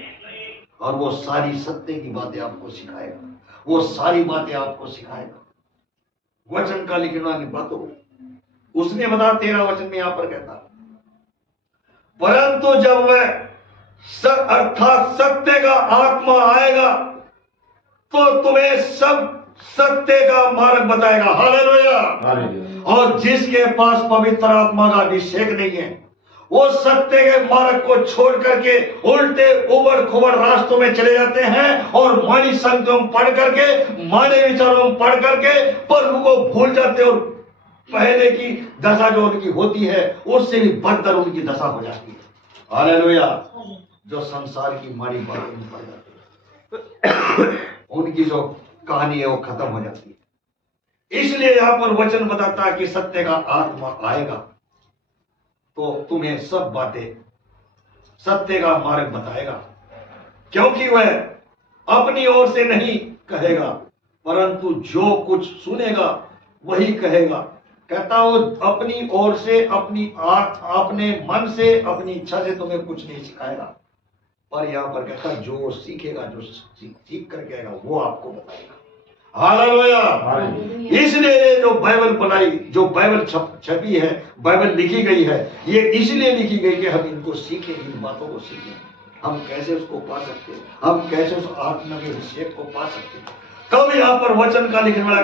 और वो सारी सत्य की बातें आपको सिखाएगा, वो सारी बातें आपको सिखाएगा। वचन का लिखने वाली बातों उसने बता 13 वचन में यहां पर कहता, परंतु जब वह अर्थात सत्य का आत्मा आएगा तो तुम्हें सब सत्य का मार्ग बताएगा। हालेलुया। और जिसके पास पवित्र आत्मा का अभिषेक नहीं है वो सत्य के मार्ग को छोड़ करके उल्टे उबड़ खुबड़ रास्तों में चले जाते हैं और मानी संगतों में पढ़ करके, माने विचारों में पढ़ करके प्रभु को भूल जाते और पहले की दशा जो उनकी होती है उससे भी बदतर उनकी दशा हो जाती है। हालेलुया। जो संसार की माड़ी बातें में पड़ जाती है, उनकी जो कहानी है वो खत्म हो जाती है। इसलिए यहां पर वचन बताता है कि सत्य का आत्मा आएगा तो तुम्हें सब बातें, सत्य का मार्ग बताएगा, क्योंकि वह अपनी ओर से नहीं कहेगा, परंतु जो कुछ सुनेगा वही कहेगा। कहता वो अपनी ओर से, अपने मन से, अपनी इच्छा से तुम्हें कुछ नहीं सिखाएगा, पर यहां पर कहता जो सीखेगा, जो सीख करके आएगा वो आपको बताएगा। हालेलुया। इसलिए जो बाइबल बनाई, जो बाइबल छपी है, बाइबल लिखी गई है, ये इसलिए लिखी गई कि हम इनको सीखें, इन बातों को सीखें। हम कैसे उसको पा सकते हैं, हम कैसे उस आत्मा के अभिषेक को पा सकते हैं। तब यहाँ पर वचन का लिखने वाला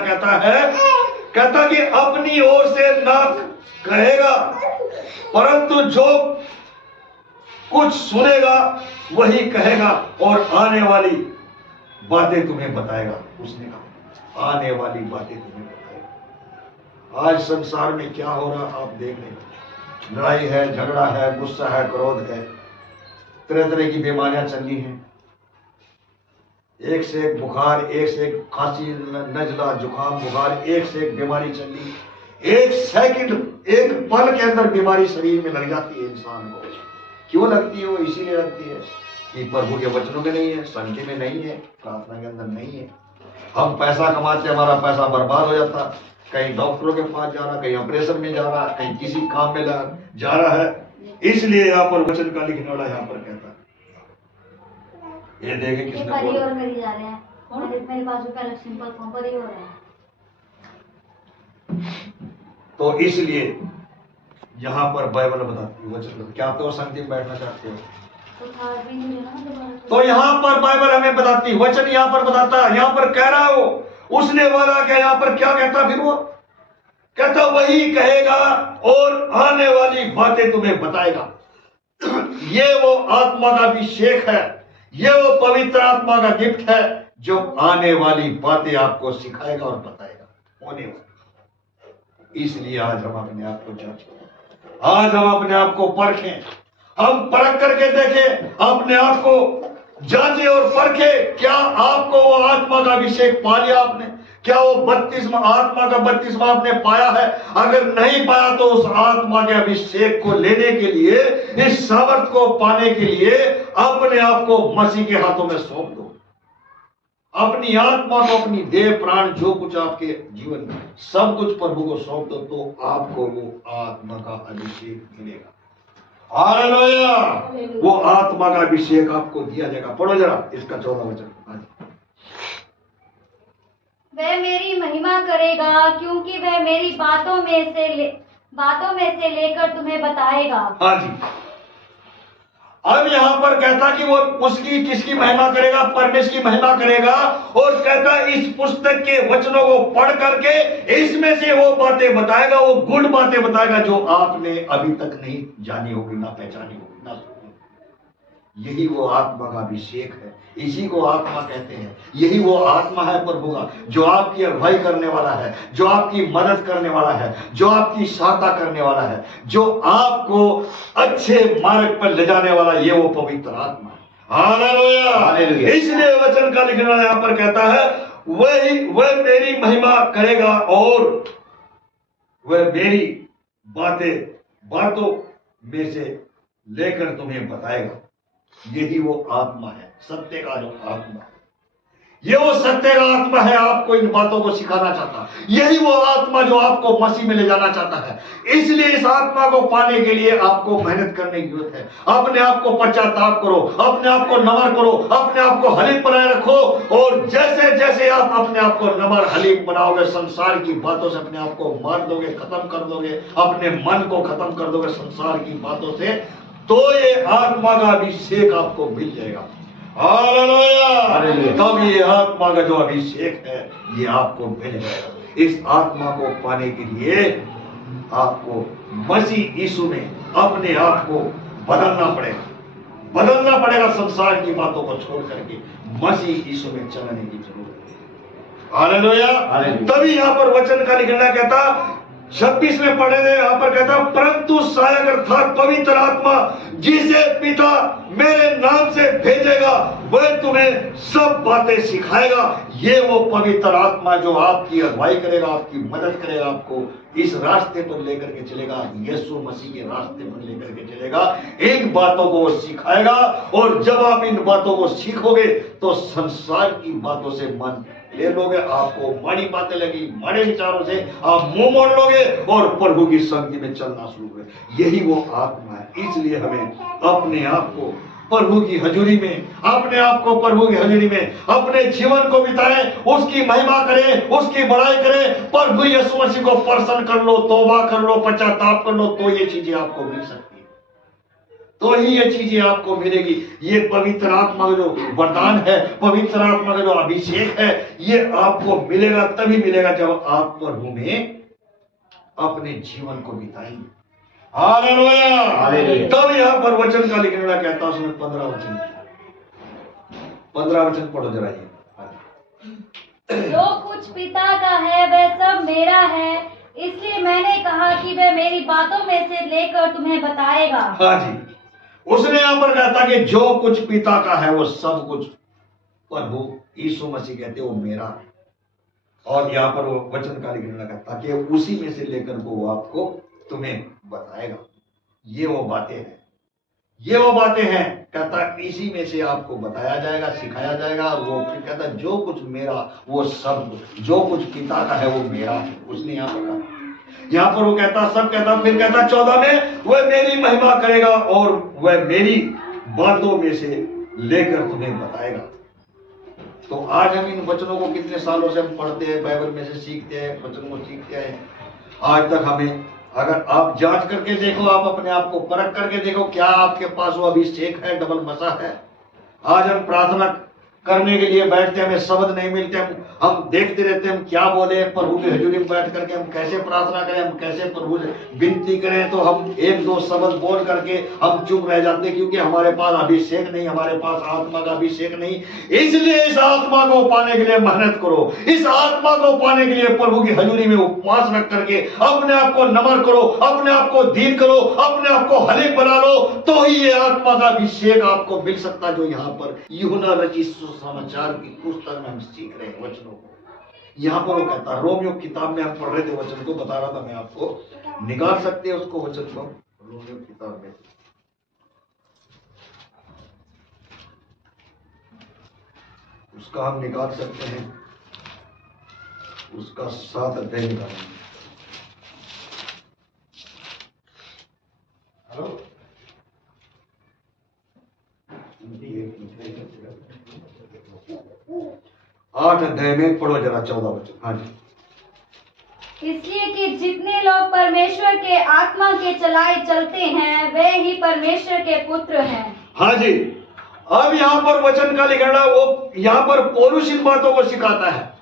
कहता कि अपनी ओर से ना कहेगा, परंतु जो कुछ सुनेगा वही कहेगा और आने वाली बातें तुम्हें बताएगा। उसने कहा आने वाली बातें तुम्हें बताएगा। आज संसार में क्या हो रहा आप देख रहे हैं, लड़ाई है, झगड़ा है, गुस्सा है, क्रोध है, तरह तरह की बीमारियां चल रही हैं। एक से एक बुखार, एक से एक खांसी, नजला, जुकाम, बुखार, एक से एक बीमारी चल रही है। एक सेकंड, एक पल के अंदर बीमारी शरीर में लग जाती है इंसान को। क्यों लगती है? वो इसीलिए लगती है कि प्रभु के वचनों में नहीं है, संगति में नहीं है, प्रार्थना के अंदर नहीं है। हम पैसा कमाते, हमारा पैसा बर्बाद हो जाता, कहीं डॉक्टरों के पास जा रहा, कहीं ऑपरेशन में जा रहा, कहीं किसी काम में जा रहा है। इसलिए यहाँ पर वचन का लिखने वाला यहाँ पर कहता है, ये देखे किसने परी बोला। और करी जा रहे हैं। मेरे पास भी पहले सिंपल फॉर्म परी हो रहा है। तो इसलिए यहाँ पर बाइबल बताती है वचन। क्या तो संगति में बैठना चाहते हो? तो यहाँ पर बाइबल हमें बताती है, वचन यहाँ पर बताता है, यहाँ पर कह रहा हो उसने वाला क्या, यहाँ पर क्या कहता? फिर वो कहता वही कहेगा और आने वाली बातें तुम्हें बताएगा। ये वो आत्मा का अभिषेक है, ये वो पवित्र आत्मा का गिफ्ट है जो आने वाली बातें आपको सिखाएगा और बताएगा होने वाली। इसलिए आज हम अपने आप को जांचें, आज हम अपने आप को परखें, हम परख करके देखें, अपने आप को जांचें और परखें। क्या आपको वो आत्मा का अभिषेक पा लिया आपने? क्या वो बपतिस्मा, आत्मा का बपतिस्मा आपने पाया है? अगर नहीं पाया तो उस आत्मा के अभिषेक को लेने के लिए, इस सामर्थ को पाने के लिए अपने आप को मसीह के हाथों में सौंप दो। अपनी आत्मा को, अपनी देह प्राण, जो कुछ आपके जीवन में, सब कुछ प्रभु को सौंप दो, तो आपको वो आत्मा का अभिषेक मिलेगा। हालेलुया! वो आत्मा का अभिषेक आपको दिया जाएगा। पढ़ो जरा इसका 14 वचन। वह मेरी महिमा करेगा क्योंकि वह मेरी बातों में से लेकर तुम्हें बताएगा। हाँ जी। अब यहाँ पर कहता कि वो उसकी किसकी महिमा करेगा? परमेश्वर की महिमा करेगा। और कहता इस पुस्तक के वचनों को पढ़ करके इसमें से वो बातें बताएगा, वो गुड बातें बताएगा जो आपने अभी तक नहीं जानी होगी, ना पहचानी होगी, ना सुनी। यही वो आत्मा का अभिषेक है, इसी को आत्मा कहते हैं। यही वो आत्मा है प्रभु का, जो आपकी अगुवाई करने वाला है, जो आपकी मदद करने वाला है, जो आपकी सहायता करने वाला है, जो आपको अच्छे मार्ग पर ले जाने वाला, ये वो पवित्र आत्मा है। हालेलुया! इसलिए वचन का लिखने वाला यहाँ पर कहता है वह मेरी महिमा करेगा और वह मेरी बातों में से लेकर तुम्हें बताएगा। यही वो आत्मा है, सत्य का जो आत्मा है, ये वो सत्य का आत्मा है, आपको इन बातों को सिखाना चाहता है। यही वो आत्मा जो आपको मसीह में ले जाना चाहता है। इसलिए इस आत्मा को पाने के लिए आपको मेहनत करने की जरूरत है। अपने आप को पश्चाताप करो, अपने आप को नम्र करो, अपने आप को हलीम बनाए रखो। और जैसे जैसे आप अपने आप को नम्र हलीम बनाओगे, संसार की बातों से अपने आप को मार दोगे, खत्म कर दोगे, अपने मन को खत्म कर दोगे संसार की बातों से, तो ये आत्मा का अभिषेक आपको मिल जाएगा। हालेलुया! तब ये आत्मा का जो अभिषेक है ये आपको मिल जाएगा। इस आत्मा को पाने के लिए आपको मसीह यीशु में अपने आप को बदलना पड़ेगा। संसार की बातों को छोड़ करके मसीह यीशु में चलने की जरूरत है। हालेलुया! तभी यहाँ पर वचन का लिखना कहता 26 में पढ़े थे, यहाँ पर कहता परंतु सहायक अर्थात पवित्र आत्मा जिसे पिता मेरे नाम से भेजेगा वह तुम्हें सब बातें सिखाएगा। ये वो पवित्र आत्मा जो आपकी अगुवाई करेगा, आपकी मदद करेगा, आपको इस रास्ते पर लेकर के चलेगा, यीशु मसीह के रास्ते पर लेकर के चलेगा। इन बातों को वो सिखाएगा और जब आप इन बातों को सीखोगे तो संसार की बातों से मन ले लोगे, आपको माड़ी बातें लगी, माड़े विचारों से आप मुंह मोड़ लोगे और प्रभु की संगति में चलना शुरू करोगे। यही वो आत्मा है। इसलिए हमें अपने आप को प्रभु की हजूरी में, अपने आप को प्रभु की हजूरी में अपने जीवन को बिताएं, उसकी महिमा करें, उसकी बड़ाई करें। प्रभु यीशु मसीह को प्रसन्न कर लो, तौबा कर लो, पश्चाताप कर लो, तो ये चीजें आपको मिल सकती है, तो ही ये चीजें आपको मिलेगी। ये पवित्र आत्मा का जो वरदान है, पवित्र आत्मा का जो अभिषेक है, ये आपको मिलेगा, तभी मिलेगा जब आप प्रभु में अपने जीवन को बिताएंगे। हालेलुया! तब यहाँ पर वचन का लिखने वाला कहता है, उसमें 15 वचन पढ़ो जरा। ये जो कुछ पिता का है वह सब मेरा है। इसलिए मैंने कहा कि वह मेरी बातों में से लेकर तुम्हें बताएगा। हाँ जी, उसने यहाँ पर कहा था कि जो कुछ पिता का है वो सब कुछ प्रभु यीशु मसीह कहते वो मेरा है। और यहाँ पर वो वचन का लिखने लगा ताकि उसी में से लेकर वो आपको तुम्हें बताएगा। ये वो बातें हैं, ये वो बातें हैं, कहता इसी में से आपको बताया जाएगा, सिखाया जाएगा। और वो फिर कहता जो कुछ मेरा वो सब, जो कुछ पिता का है वो मेरा है। उसने यहाँ पर कहा, यहाँ पर वो कहता सब कहता, फिर कहता 14 में वह मेरी महिमा करेगा और वह मेरी बातों में से लेकर तुम्हें बताएगा। तो आज हम इन वचनों को कितने सालों से हम पढ़ते हैं, बाइबल में से सीखते हैं, वचन को सीखते हैं। आज तक हमें, अगर आप जांच करके देखो, आप अपने आप को परख करके देखो, क्या आपके पास वो अभिषेक है, डबल मसा है। आज हम प्रार्थना करने के लिए बैठते हैं, हमें शब्द नहीं मिलते, हम देखते रहते हैं हम क्या बोले, प्रभु की हजूरी में बैठ करके हम कैसे प्रार्थना करें, हम कैसे प्रभु से विनती करें। तो हम एक दो शब्द बोल करके हम चुप रह जाते हैं, क्योंकि हमारे पास अभिषेक नहीं, हमारे पास आत्मा का अभिषेक नहीं। इसलिए इस आत्मा को पाने के लिए मेहनत करो, इस आत्मा को पाने के लिए प्रभु की हजूरी में उपवास रख करके अपने आप को नम्र करो, अपने आप को दीन करो, अपने आप को हलीम बना लो, तो ही ये आत्मा का अभिषेक आपको मिल सकता है। जो यहाँ पर यूहन्ना रचित समाचार की पुस्तक में हम सीख रहे हैं वचनों को। यहाँ पर वो कहता, रोमियो किताब में हम पढ़ रहे थे, वचन को बता रहा था मैं आपको, निकाल सकते हैं उसको वचन को रोमियो किताब में। उसका हम निकाल सकते हैं, उसका 7 अध्याय निकालेंगे। हेलो 8 अध्याय में पढ़ो जरा 14 वचन। हाँ जी। इसलिए कि जितने लोग परमेश्वर के आत्मा के चलाए चलते हैं वे ही परमेश्वर के पुत्र हैं। हाँ जी। अब यहाँ पर वचन का लिखना, वो यहाँ पर पौलुस इन बातों को सिखाता है,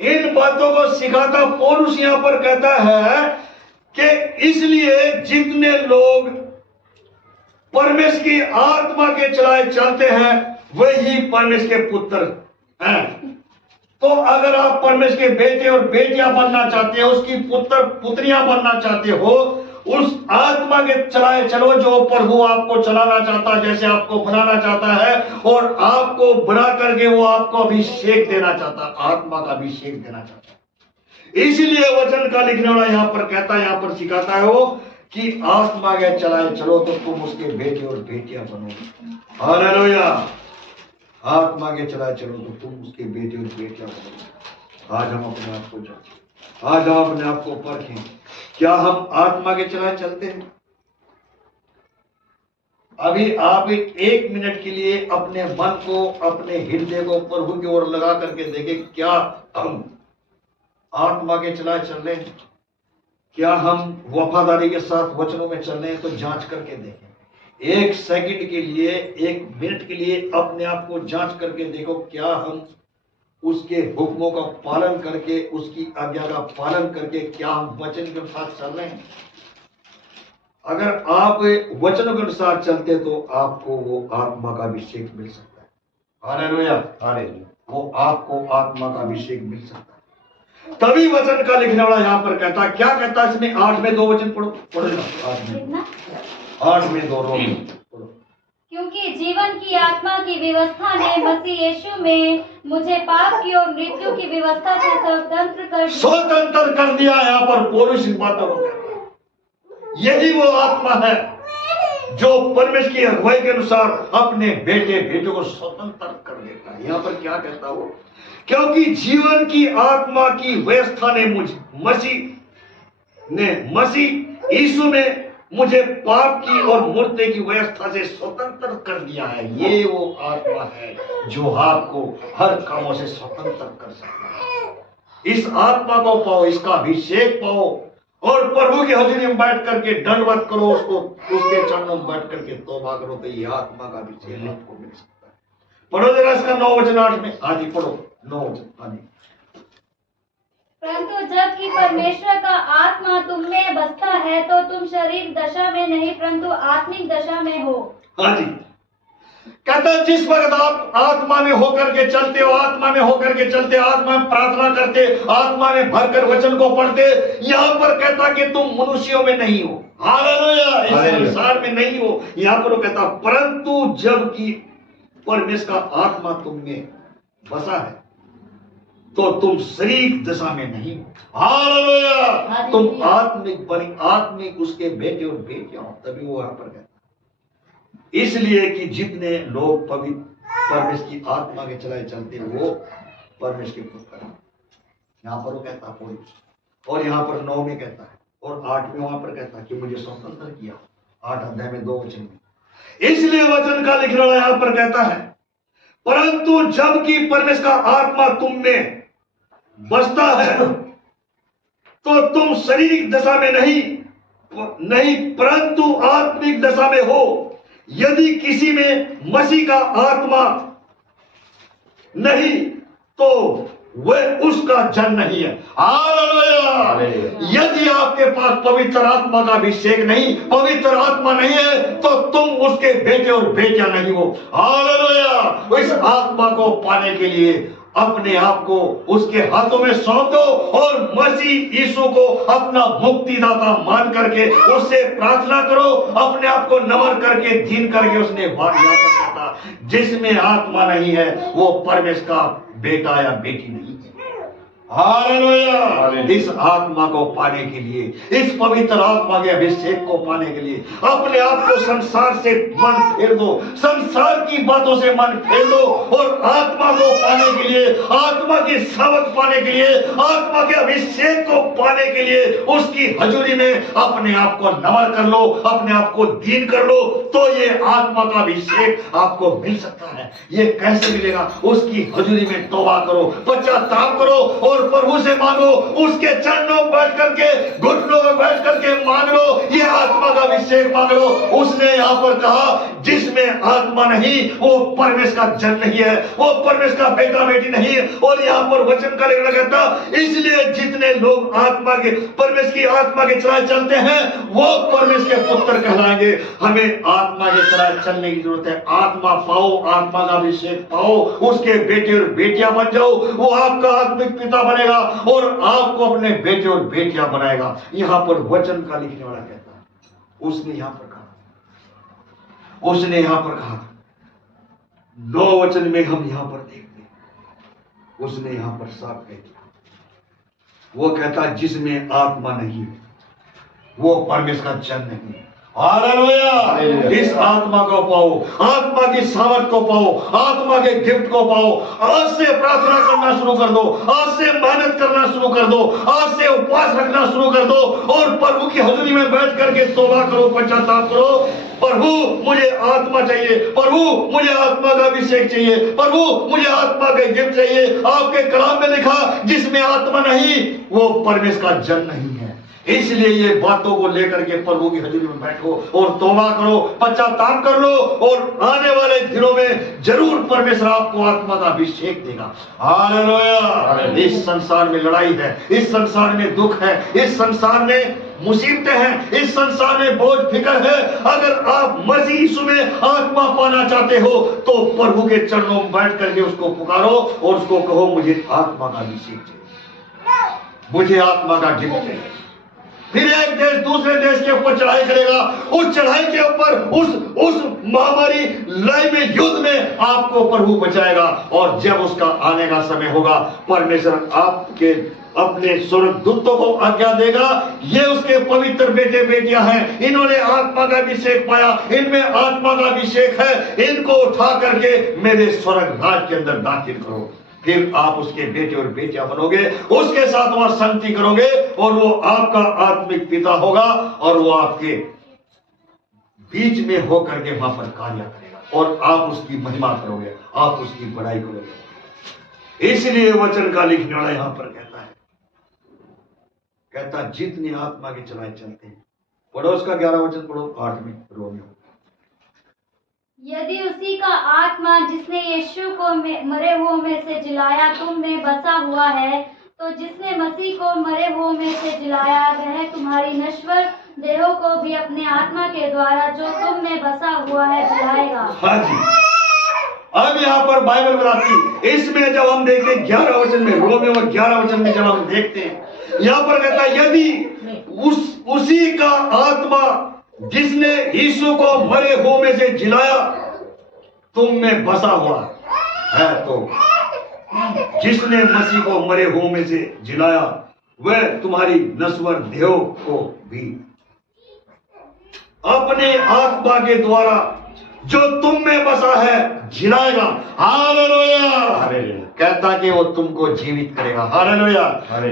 इन बातों को सिखाता पौलुस यहाँ पर कहता है कि इसलिए जितने लोग परमेश्वर की आत्मा के चलाए चलते हैं वही परमेश्वर के पुत्र हैं। तो अगर आप परमेश्वर के बेटे और बेटियां बनना चाहते हो, उसकी पुत्र पुत्रियां बनना चाहते हो, उस आत्मा के चलाए चलो जो प्रभु आपको चलाना चाहता है, जैसे आपको बनाना चाहता है, और आपको बना करके वो आपको अभिषेक देना चाहता है, आत्मा का अभिषेक देना चाहता है। इसीलिए वचन का लिखने वाला यहाँ पर कहता है, यहाँ पर सिखाता है वो कि आत्मा के चलाए चलो तो तुम उसके बेटे और बेटियां बनोगे। हालेलुया। आत्मा के चलाए चलो तो तुम उसके बेटे और बेटियां बनोगे। आज हम अपने आप को जांचें, आज हम अपने आप को परखें, क्या हम आत्मा के चलाए चलते हैं? अभी आप 1 मिनट के लिए अपने मन को, अपने हृदय को प्रभु की ओर लगा करके देखें, क्या हम आत्मा के चलाए चल रहे हैं? क्या हम वफादारी के साथ वचनों में चल रहे हैं? तो जांच करके देखें। 1 सेकंड के लिए, 1 मिनट के लिए अपने आप को जांच करके देखो, क्या हम उसके हुक्मों का पालन करके, उसकी आज्ञा का पालन करके, क्या हम वचन के साथ चल रहे हैं? अगर आप वचनों के अनुसार चलते तो आपको वो आत्मा का अभिषेक मिल सकता है। Hallelujah, hallelujah. वो आपको आत्मा का अभिषेक मिल सकता है। तभी वचन का लिखने वाला यहाँ पर कहता है, क्या कहता है इसमें? 8 में 2 वचन पढ़ो, पढ़ो 8 में 2 पढ़ो। क्योंकि जीवन की आत्मा की व्यवस्था ने मसीह यीशु में मुझे पाप की और मृत्यु की व्यवस्था से स्वतंत्र कर दिया। यहाँ पर पौलुस इन बातों को कहता है, यही वो आत्मा है जो परमेश्वर की अगुवाई के अनुसार अपने बेटे बेटों को स्वतंत्र कर देता है। यहाँ पर क्या कहता है वो? क्योंकि जीवन की आत्मा की व्यवस्था ने मसीह यीशु में मुझे पाप की और मृत्यु की व्यवस्था से स्वतंत्र कर दिया है। ये वो आत्मा है जो आपको हर कामों से स्वतंत्र कर सकता है। इस आत्मा को पाओ, इसका अभिषेक पाओ, और प्रभु की हजूरी में बैठ करके दंडवत करो, उसको उसके चरणों में बैठ करके तौबा करो, तो ये आत्मा का अभिषेक आपको मिल सकता है। पढ़ो जरा इसका 9 वचन 8 में। हाँ जी, पढ़ो 9 वचन। हाँ जी। परंतु जबकि परमेश्वर का आत्मा तुम में बसता है तो तुम शरीर दशा में नहीं परंतु आत्मिक दशा में हो। हाँ जी। कहता है जिस वक्त आप आत्मा में होकर के चलते हो, आत्मा में होकर के चलते, आत्मा में प्रार्थना करते, आत्मा में भरकर वचन को पढ़ते, यहां पर कहता कि तुम मनुष्यों में नहीं हो, हालेलुया, इस संसार में नहीं हो। यहां पर वो कहता परंतु जबकि परमेश्वर का आत्मा तुम में बसा है तो तुम शरीर दशा में नहीं हो, हालेलुया, तुम आत्मिक बनी, आत्मिक उसके बेटे और बेटियां हो। तभी वो यहां पर कहता इसलिए कि जितने लोग पवित्र परमेश्वर की आत्मा के चलाए चलते हैं वो परमेश्वर के पुत्र हैं। यहाँ पर वो कहता कोई, और यहाँ पर 9 में कहता है और 8 में वहां पर कहता कि मुझे स्वतंत्र किया, 8 अध्याय में 2 वचन में। इसलिए वचन का लिखने वाला यहाँ पर कहता है परंतु जबकि परमेश्वर का आत्मा तुम में बसता है तो तुम शारीरिक दशा में नहीं परंतु आत्मिक दशा में हो। यदि किसी में मसीह का आत्मा नहीं तो वह उसका जन नहीं है, हालेलुया। यदि आपके पास पवित्र आत्मा का अभिषेक नहीं, पवित्र आत्मा नहीं है तो तुम उसके बेटे और बेटियां नहीं हो, हालेलुया। इस आत्मा को पाने के लिए अपने आप को उसके हाथों में सौंप दो और मसीह यीशु को अपना मुक्तिदाता मान करके उससे प्रार्थना करो, अपने आप को नमन करके दीन करके। उसने बात यहाँ पर कहता जिसमें आत्मा नहीं है वो परमेश्वर का बेटा या बेटी नहीं है, हालेलुया। इस आत्मा को पाने के लिए, इस पवित्र आत्मा के अभिषेक को पाने के लिए अपने आप को संसार से मन फेर दो, संसार की बातों से मन फेर दो और आत्मा को पाने के लिए, आत्मा की सामर्थ पाने के लिए, आत्मा के अभिषेक को पाने के लिए उसकी हजूरी में अपने आप को नमन कर लो, अपने आप को दीन कर लो, तो ये आत्मा का अभिषेक आपको मिल सकता है। ये कैसे मिलेगा? उसकी हजूरी में तौबा करो, पश्चाताप करो और प्रभु से मांगो, उसके चरणों में बैठ करके, घुटनों में बैठ करके मांग लो, ये आत्मा का अभिषेक मांग लो। उसने यहाँ पर कहा जिसमें आत्मा नहीं वो परमेश्वर का जन नहीं है, वो परमेश्वर का बेटा बेटी नहीं है। और यहाँ पर वचन का लेखन कहता इसलिए जितने लोग आत्मा के, परमेश्वर की आत्मा के चलाए चलते हैं वो परमेश्वर के पुत्र कहलाएंगे। हमें आत्मा के चलाए चलने की जरूरत है। आत्मा पाओ, आत्मा का अभिषेक पाओ, उसके बेटे और बेटियां बन जाओ, वो आपका आत्मिक पिता बनेगा और आपको अपने बेटे और बेटियां बनाएगा। यहां पर वचन का लिखने वाला कहता है उसने यहां पर कहा, उसने यहां पर कहा 9 वचन में हम यहां पर देखते हैं, उसने यहां पर साफ कह दिया, वो कहता जिसमें आत्मा नहीं वो परमेश्वर का जन नहीं है, हालेलुया। इस आत्मा को पाओ, आत्मा की सामर्थ को पाओ, आत्मा के गिफ्ट को पाओ। आज से प्रार्थना करना शुरू कर दो, आज से मेहनत करना शुरू कर दो, आज से उपवास रखना शुरू कर दो और प्रभु की हजूरी में बैठ करके तौबा करो, पश्चाताप करो। प्रभु मुझे आत्मा चाहिए, प्रभु मुझे आत्मा का अभिषेक चाहिए, प्रभु मुझे आत्मा का गिफ्ट चाहिए। आपके कलाम में लिखा जिसमें आत्मा नहीं वो परमेश्वर का जन नहीं है। इसलिए ये बातों को लेकर के प्रभु की हजूरी में बैठो और तौबा करो, पश्चाताप कर लो और आने वाले दिनों में जरूर परमेश्वर आपको आत्मा का अभिषेक देगा, हालेलुया। इस संसार में लड़ाई है, इस संसार में दुख है, इस संसार में मुसीबतें हैं, इस संसार में बोझ फिक्र है। अगर आप मसीह यीशु में आत्मा पाना चाहते हो तो प्रभु के चरणों में बैठ करके उसको पुकारो और उसको कहो मुझे आत्मा का अभिषेक चाहिए, मुझे आत्मा का गिफ्ट चाहिए। फिर एक देश दूसरे देश के ऊपर चढ़ाई करेगा, उस चढ़ाई के ऊपर उस महामारी लड़ाई में, युद्ध में आपको प्रभु बचाएगा। और जब उसका आने का समय होगा परमेश्वर आपके अपने स्वर्गदूतों को आज्ञा देगा, ये उसके पवित्र बेटे बेटियां हैं, इन्होंने आत्मा का अभिषेक पाया, इनमें आत्मा का अभिषेक है, इनको उठा करके मेरे स्वर्ग राज के अंदर दाखिल करो। फिर आप उसके बेटे और बेटियां बनोगे, उसके साथ वहां संगति करोगे और वो आपका आत्मिक पिता होगा और वो आपके बीच में होकर के वहां पर कार्य करेगा और आप उसकी महिमा करोगे, आप उसकी बड़ाई करोगे। इसलिए वचन का लिखने वाला यहां पर कहता जितने आत्मा के चलाए चलते हैं। पढ़ो उसका 11 वचन पढ़ो, 8 में रोमियो। यदि उसी का आत्मा जिसने यीशु को मरे हुओं में से जिलाया तुम में बसा हुआ है, तो जिसने मसीह को मरे हुओं में से जिलाया वह तुम्हारी नश्वर देहों को भी अपने आत्मा के द्वारा जो तुम में बसा हुआ है जिलाएगा। हाँ जी, अब यहाँ पर बाइबल बताती, इसमें जब हम देखते हैं 11 वचन में, रोमियो में 11 वचन में जब हम देखते हैं, यहाँ पर कहता है यदि उसी का आत्मा जिसने यीशु को मरे हुओं में से जिलाया तुम में बसा हुआ है, तो जिसने मसीह को मरे हुओं में से जिलाया वह तुम्हारी नश्वर देह को भी अपने आत्मा के द्वारा जो तुम में बसा है जिलाएगा। हालेलुया। कहता कि वो तुमको जीवित करेगा। हालेलुया।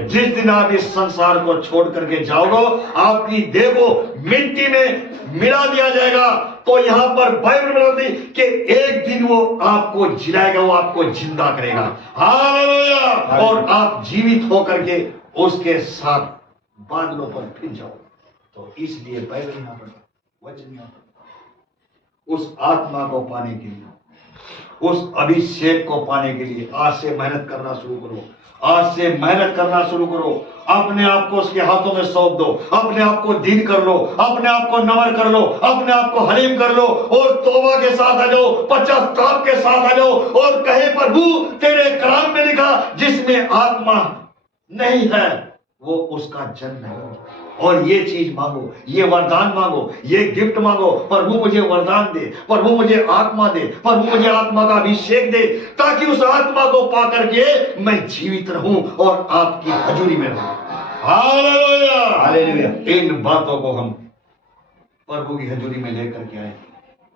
जिस दिन आप इस संसार को छोड़ करके जाओगे, आपकी देह को मिट्टी में मिला दिया जाएगा। तो यहाँ पर बाइबल बताती कि एक दिन वो आपको जिलाएगा, वो आपको जिंदा करेगा। हालेलुया। और आप जीवित होकर के उसके साथ बादलों पर फिर जाओ। तो इसलिए बाइबल यहाँ पर वचन यहाँ पर उस आत्मा को पाने के लिए, उस अभिषेक को पाने के लिए आज से मेहनत करना शुरू करो। आज से मेहनत करना शुरू करो। अपने आप को उसके हाथों में सौंप दो। अपने आप को दीन कर लो, अपने आप को नम्र कर लो, अपने आप को हलीम कर लो और तौबा के साथ आ जाओ, पश्चाताप के साथ आ जाओ और कहे प्रभु तेरे कलाम में लिखा जिसमें आत्मा नहीं है वो उसका जन्म नहीं। और ये चीज मांगो, ये वरदान मांगो, ये गिफ्ट मांगो, प्रभु मुझे वरदान दे, प्रभु मुझे आत्मा दे, प्रभु मुझे आत्मा का अभिषेक दे, ताकि उस आत्मा को पा करके मैं जीवित रहूं और आपकी हजूरी में रहूं। हालेलुया। हालेलुया। इन बातों को हम प्रभु की हजूरी में लेकर के आए,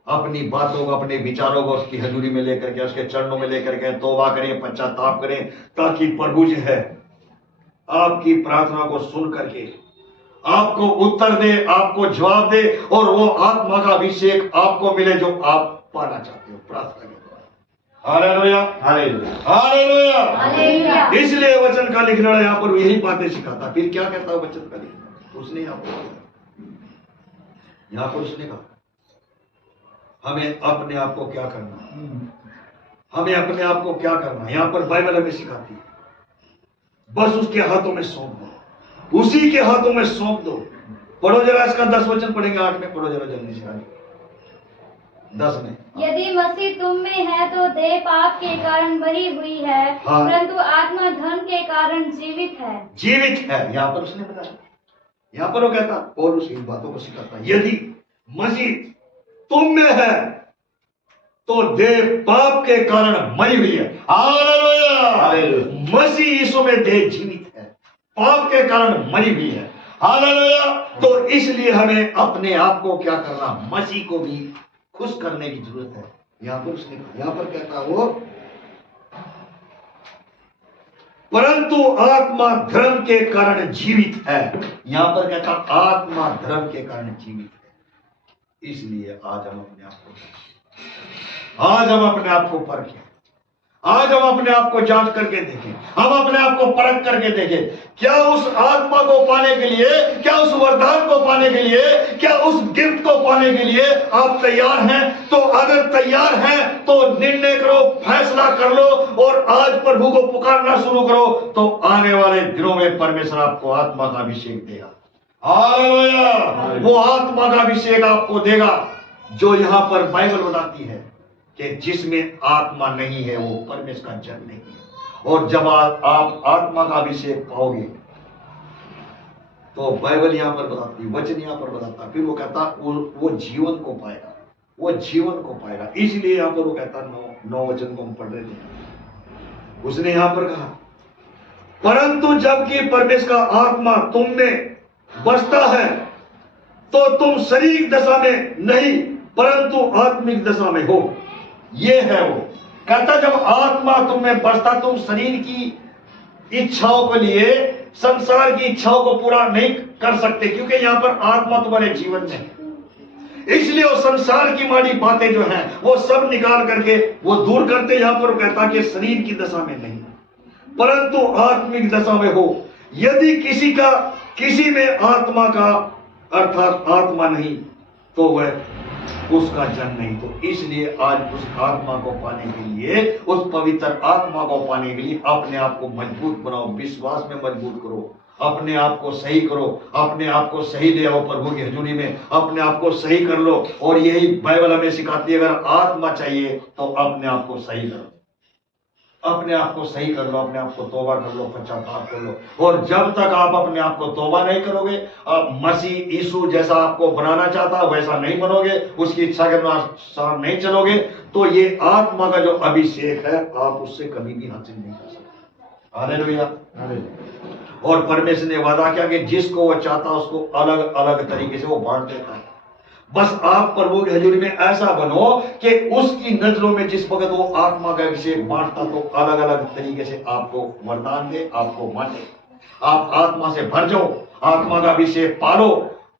अपनी बातों को, अपने विचारों को उसकी हजूरी में लेकर के, उसके चरणों में लेकर के तौबा करें, पश्चाताप करें, ताकि प्रभु जो है आपकी प्रार्थना को सुन करके आपको उत्तर दे, आपको जवाब दे और वो आत्मा का अभिषेक आपको मिले जो आप पाना चाहते हो प्रार्थना के द्वारा। हालेलुया। हालेलुया। हालेलुया। हालेलुया। इसलिए वचन का लिखने वाला यहाँ पर यही बातें सिखाता। फिर क्या कहता है वचन का लिखना? उसने यहाँ पर उसने कहा हमें अपने आप को क्या करना, हमें अपने आप को क्या करना। यहाँ पर बाइबल हमें सिखाती है बस उसके हाथों में सौंप दो, उसी के हाथों में सौंप दो। पढ़ो जरा इसका 10 वचन पढ़ेंगे, 8 में पढ़ो जरा जल्दी से। 10 में यदि मसीह तुम में है तो देह पाप के कारण मरी हुई है, हाँ। परंतु आत्मा धर्म के कारण जीवित है। जीवित है। यहाँ पर उसने बताया, यहाँ पर वो कहता और उस इन बातों को सिखाता, यदि मसीह तुम में है तो देह पाप के कारण मरी हुई है। हालेलुया। मसीह यीशु में देह जीवित है, पाप के कारण मरी हुई है। हालेलुया। तो इसलिए हमें अपने आप को क्या करना, मसीह को भी खुश करने की जरूरत है। यहाँ पर उसने यहाँ पर कहता वो परंतु आत्मा धर्म के कारण जीवित है। यहाँ पर कहता आत्मा धर्म के कारण जीवित है। इसलिए आज हम अपने आप को परखें, आज हम अपने आप को जांच करके देखें, हम अपने आप को परख करके देखें, क्या उस आत्मा को पाने के लिए, क्या उस वरदान को पाने के लिए, क्या उस गिफ्ट को पाने के लिए आप तैयार हैं? तो अगर तैयार हैं तो निर्णय करो, फैसला कर लो और आज प्रभु को पुकारना शुरू करो। तो आने वाले दिनों में परमेश्वर आपको आत्मा का अभिषेक देगा। हालेलुया। वो आत्मा का अभिषेक आपको देगा जो यहाँ पर बाइबल बताती है कि जिसमें आत्मा नहीं है वो परमेश्वर का जन नहीं है। और जब आप आत्मा का अभिषेक पाओगे तो बाइबल यहां पर बताती, वचन यहां पर बताता, फिर वो कहता वो जीवन को पाएगा, वो जीवन को पाएगा। इसलिए यहां पर वो कहता 9 वचन को हम पढ़ रहे थे, उसने यहां पर कहा परंतु जबकि परमेश्वर का आत्मा तुम में बसता है तो तुम शारीरिक दशा में नहीं परंतु आत्मिक दशा में हो। ये है वो कहता जब आत्मा तुम में बसता, तुम शरीर की इच्छाओं के लिए, संसार की इच्छाओं को पूरा नहीं कर सकते क्योंकि यहां पर आत्मा तुम्हारे जीवन में है। इसलिए वो संसार की माड़ी बातें जो हैं वो सब निकाल करके वो दूर करते। यहां पर कहता कि शरीर की दशा में नहीं परंतु आत्मिक दशा में हो। यदि किसी में आत्मा का अर्थात आत्मा नहीं तो वह उसका जन नहीं। तो इसलिए आज उस आत्मा को पाने के लिए, उस पवित्र आत्मा को पाने के लिए अपने आप को मजबूत बनाओ, विश्वास में मजबूत करो, अपने आप को सही करो, अपने आप को सही ले आओ प्रभु की हजूरी में, अपने आप को सही कर लो। और यही बाइबल हमें सिखाती है, अगर आत्मा चाहिए तो अपने आप को सही करो, अपने आप को सही कर लो, अपने आप को तौबा कर लो, पश्चाताप कर लो। और जब तक आप अपने आप को तौबा नहीं करोगे, आप मसीह यीशु जैसा आपको बनाना चाहता वैसा नहीं बनोगे, उसकी इच्छा के अनुसार नहीं चलोगे, तो ये आत्मा का जो अभिषेक है आप उससे कभी भी हासिल नहीं कर सकते। हालेलुया। और परमेश्वर ने वादा किया कि जिसको वो चाहता उसको अलग अलग तरीके से वो बांट देता है। बस आप प्रभु की हजूरी में ऐसा बनो कि उसकी नजरों में जिस वक्त वो आत्मा का अभिषेक बांटता तो अलग अलग तरीके से आपको वरदान दे, आपको बांटे। आप आत्मा से भर जाओ, आत्मा का अभिषेक पालो,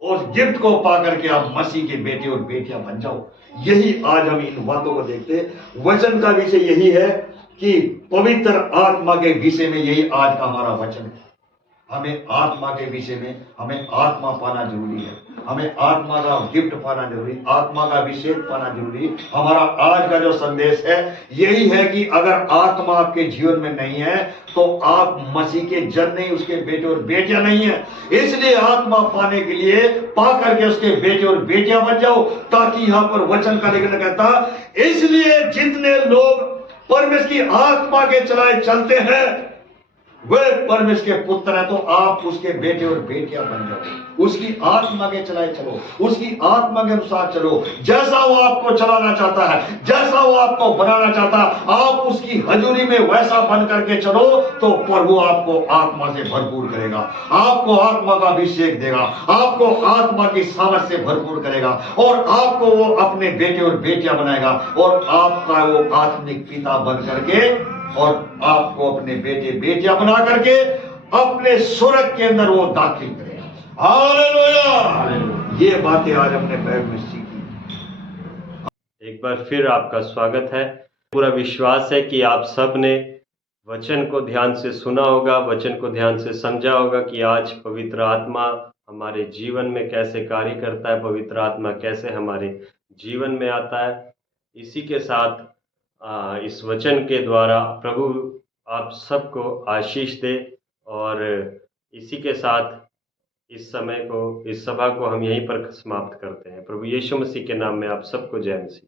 और गिफ्ट को पा करके आप मसीह के बेटे और बेटियां बन जाओ। यही आज हम इन बातों को देखते। वचन का विषय यही है कि पवित्र आत्मा के विषय में यही आज का हमारा वचन है। हमें आत्मा के विषय में, हमें आत्मा पाना जरूरी है, हमें आत्मा का गिफ्ट पाना जरूरी, आत्मा का अभिषेक पाना जरूरी। हमारा आज का जो संदेश है यही है कि अगर आत्मा आपके जीवन में नहीं है तो आप मसीह के जन नहीं, उसके बेटे और बेटियां नहीं है। इसलिए आत्मा पाने के लिए पा करके उसके बेटे और बेटियां बन जाओ, ताकि यहां पर वचन का लेखन कहता, इसलिए जितने लोग परमेश्वर की आत्मा के चलाए चलते हैं वे परमेश्वर के पुत्र हैं। तो आप उसके बेटे और बेटियां बन जाओ, उसकी आत्मा के चलाए चलो, उसकी आत्मा के अनुसार चलो। जैसा वो आपको चलाना चाहता है, जैसा वो आपको बनाना चाहता है, आप उसकी हजूरी में वैसा बन करके चलो, तो प्रभु आपको आत्मा से भरपूर करेगा, आपको आत्मा का अभिषेक देगा, आपको आत्मा की सामर्थ से भरपूर करेगा, और आपको वो अपने बेटे और बेटियां बनाएगा, और आपका वो आत्मिक पिता बन करके और आपको अपने बेटे बेटियां बना करके अपने स्वर्ग के अंदर वो दाखिल करेगा। हालेलुया। ये बातें आज हमने बाइबल में सीखी। एक बार फिर आपका स्वागत है। पूरा विश्वास है कि आप सब ने वचन को ध्यान से सुना होगा, वचन को ध्यान से समझा होगा कि आज पवित्र आत्मा हमारे जीवन में कैसे कार्य करता है, पवित्र आत्मा कैसे हमारे जीवन में आता है। इसी के साथ इस वचन के द्वारा प्रभु आप सबको आशीष दे, और इसी के साथ इस समय को, इस सभा को हम यहीं पर समाप्त करते हैं। प्रभु यीशु मसीह के नाम में आप सबको जय मसीह।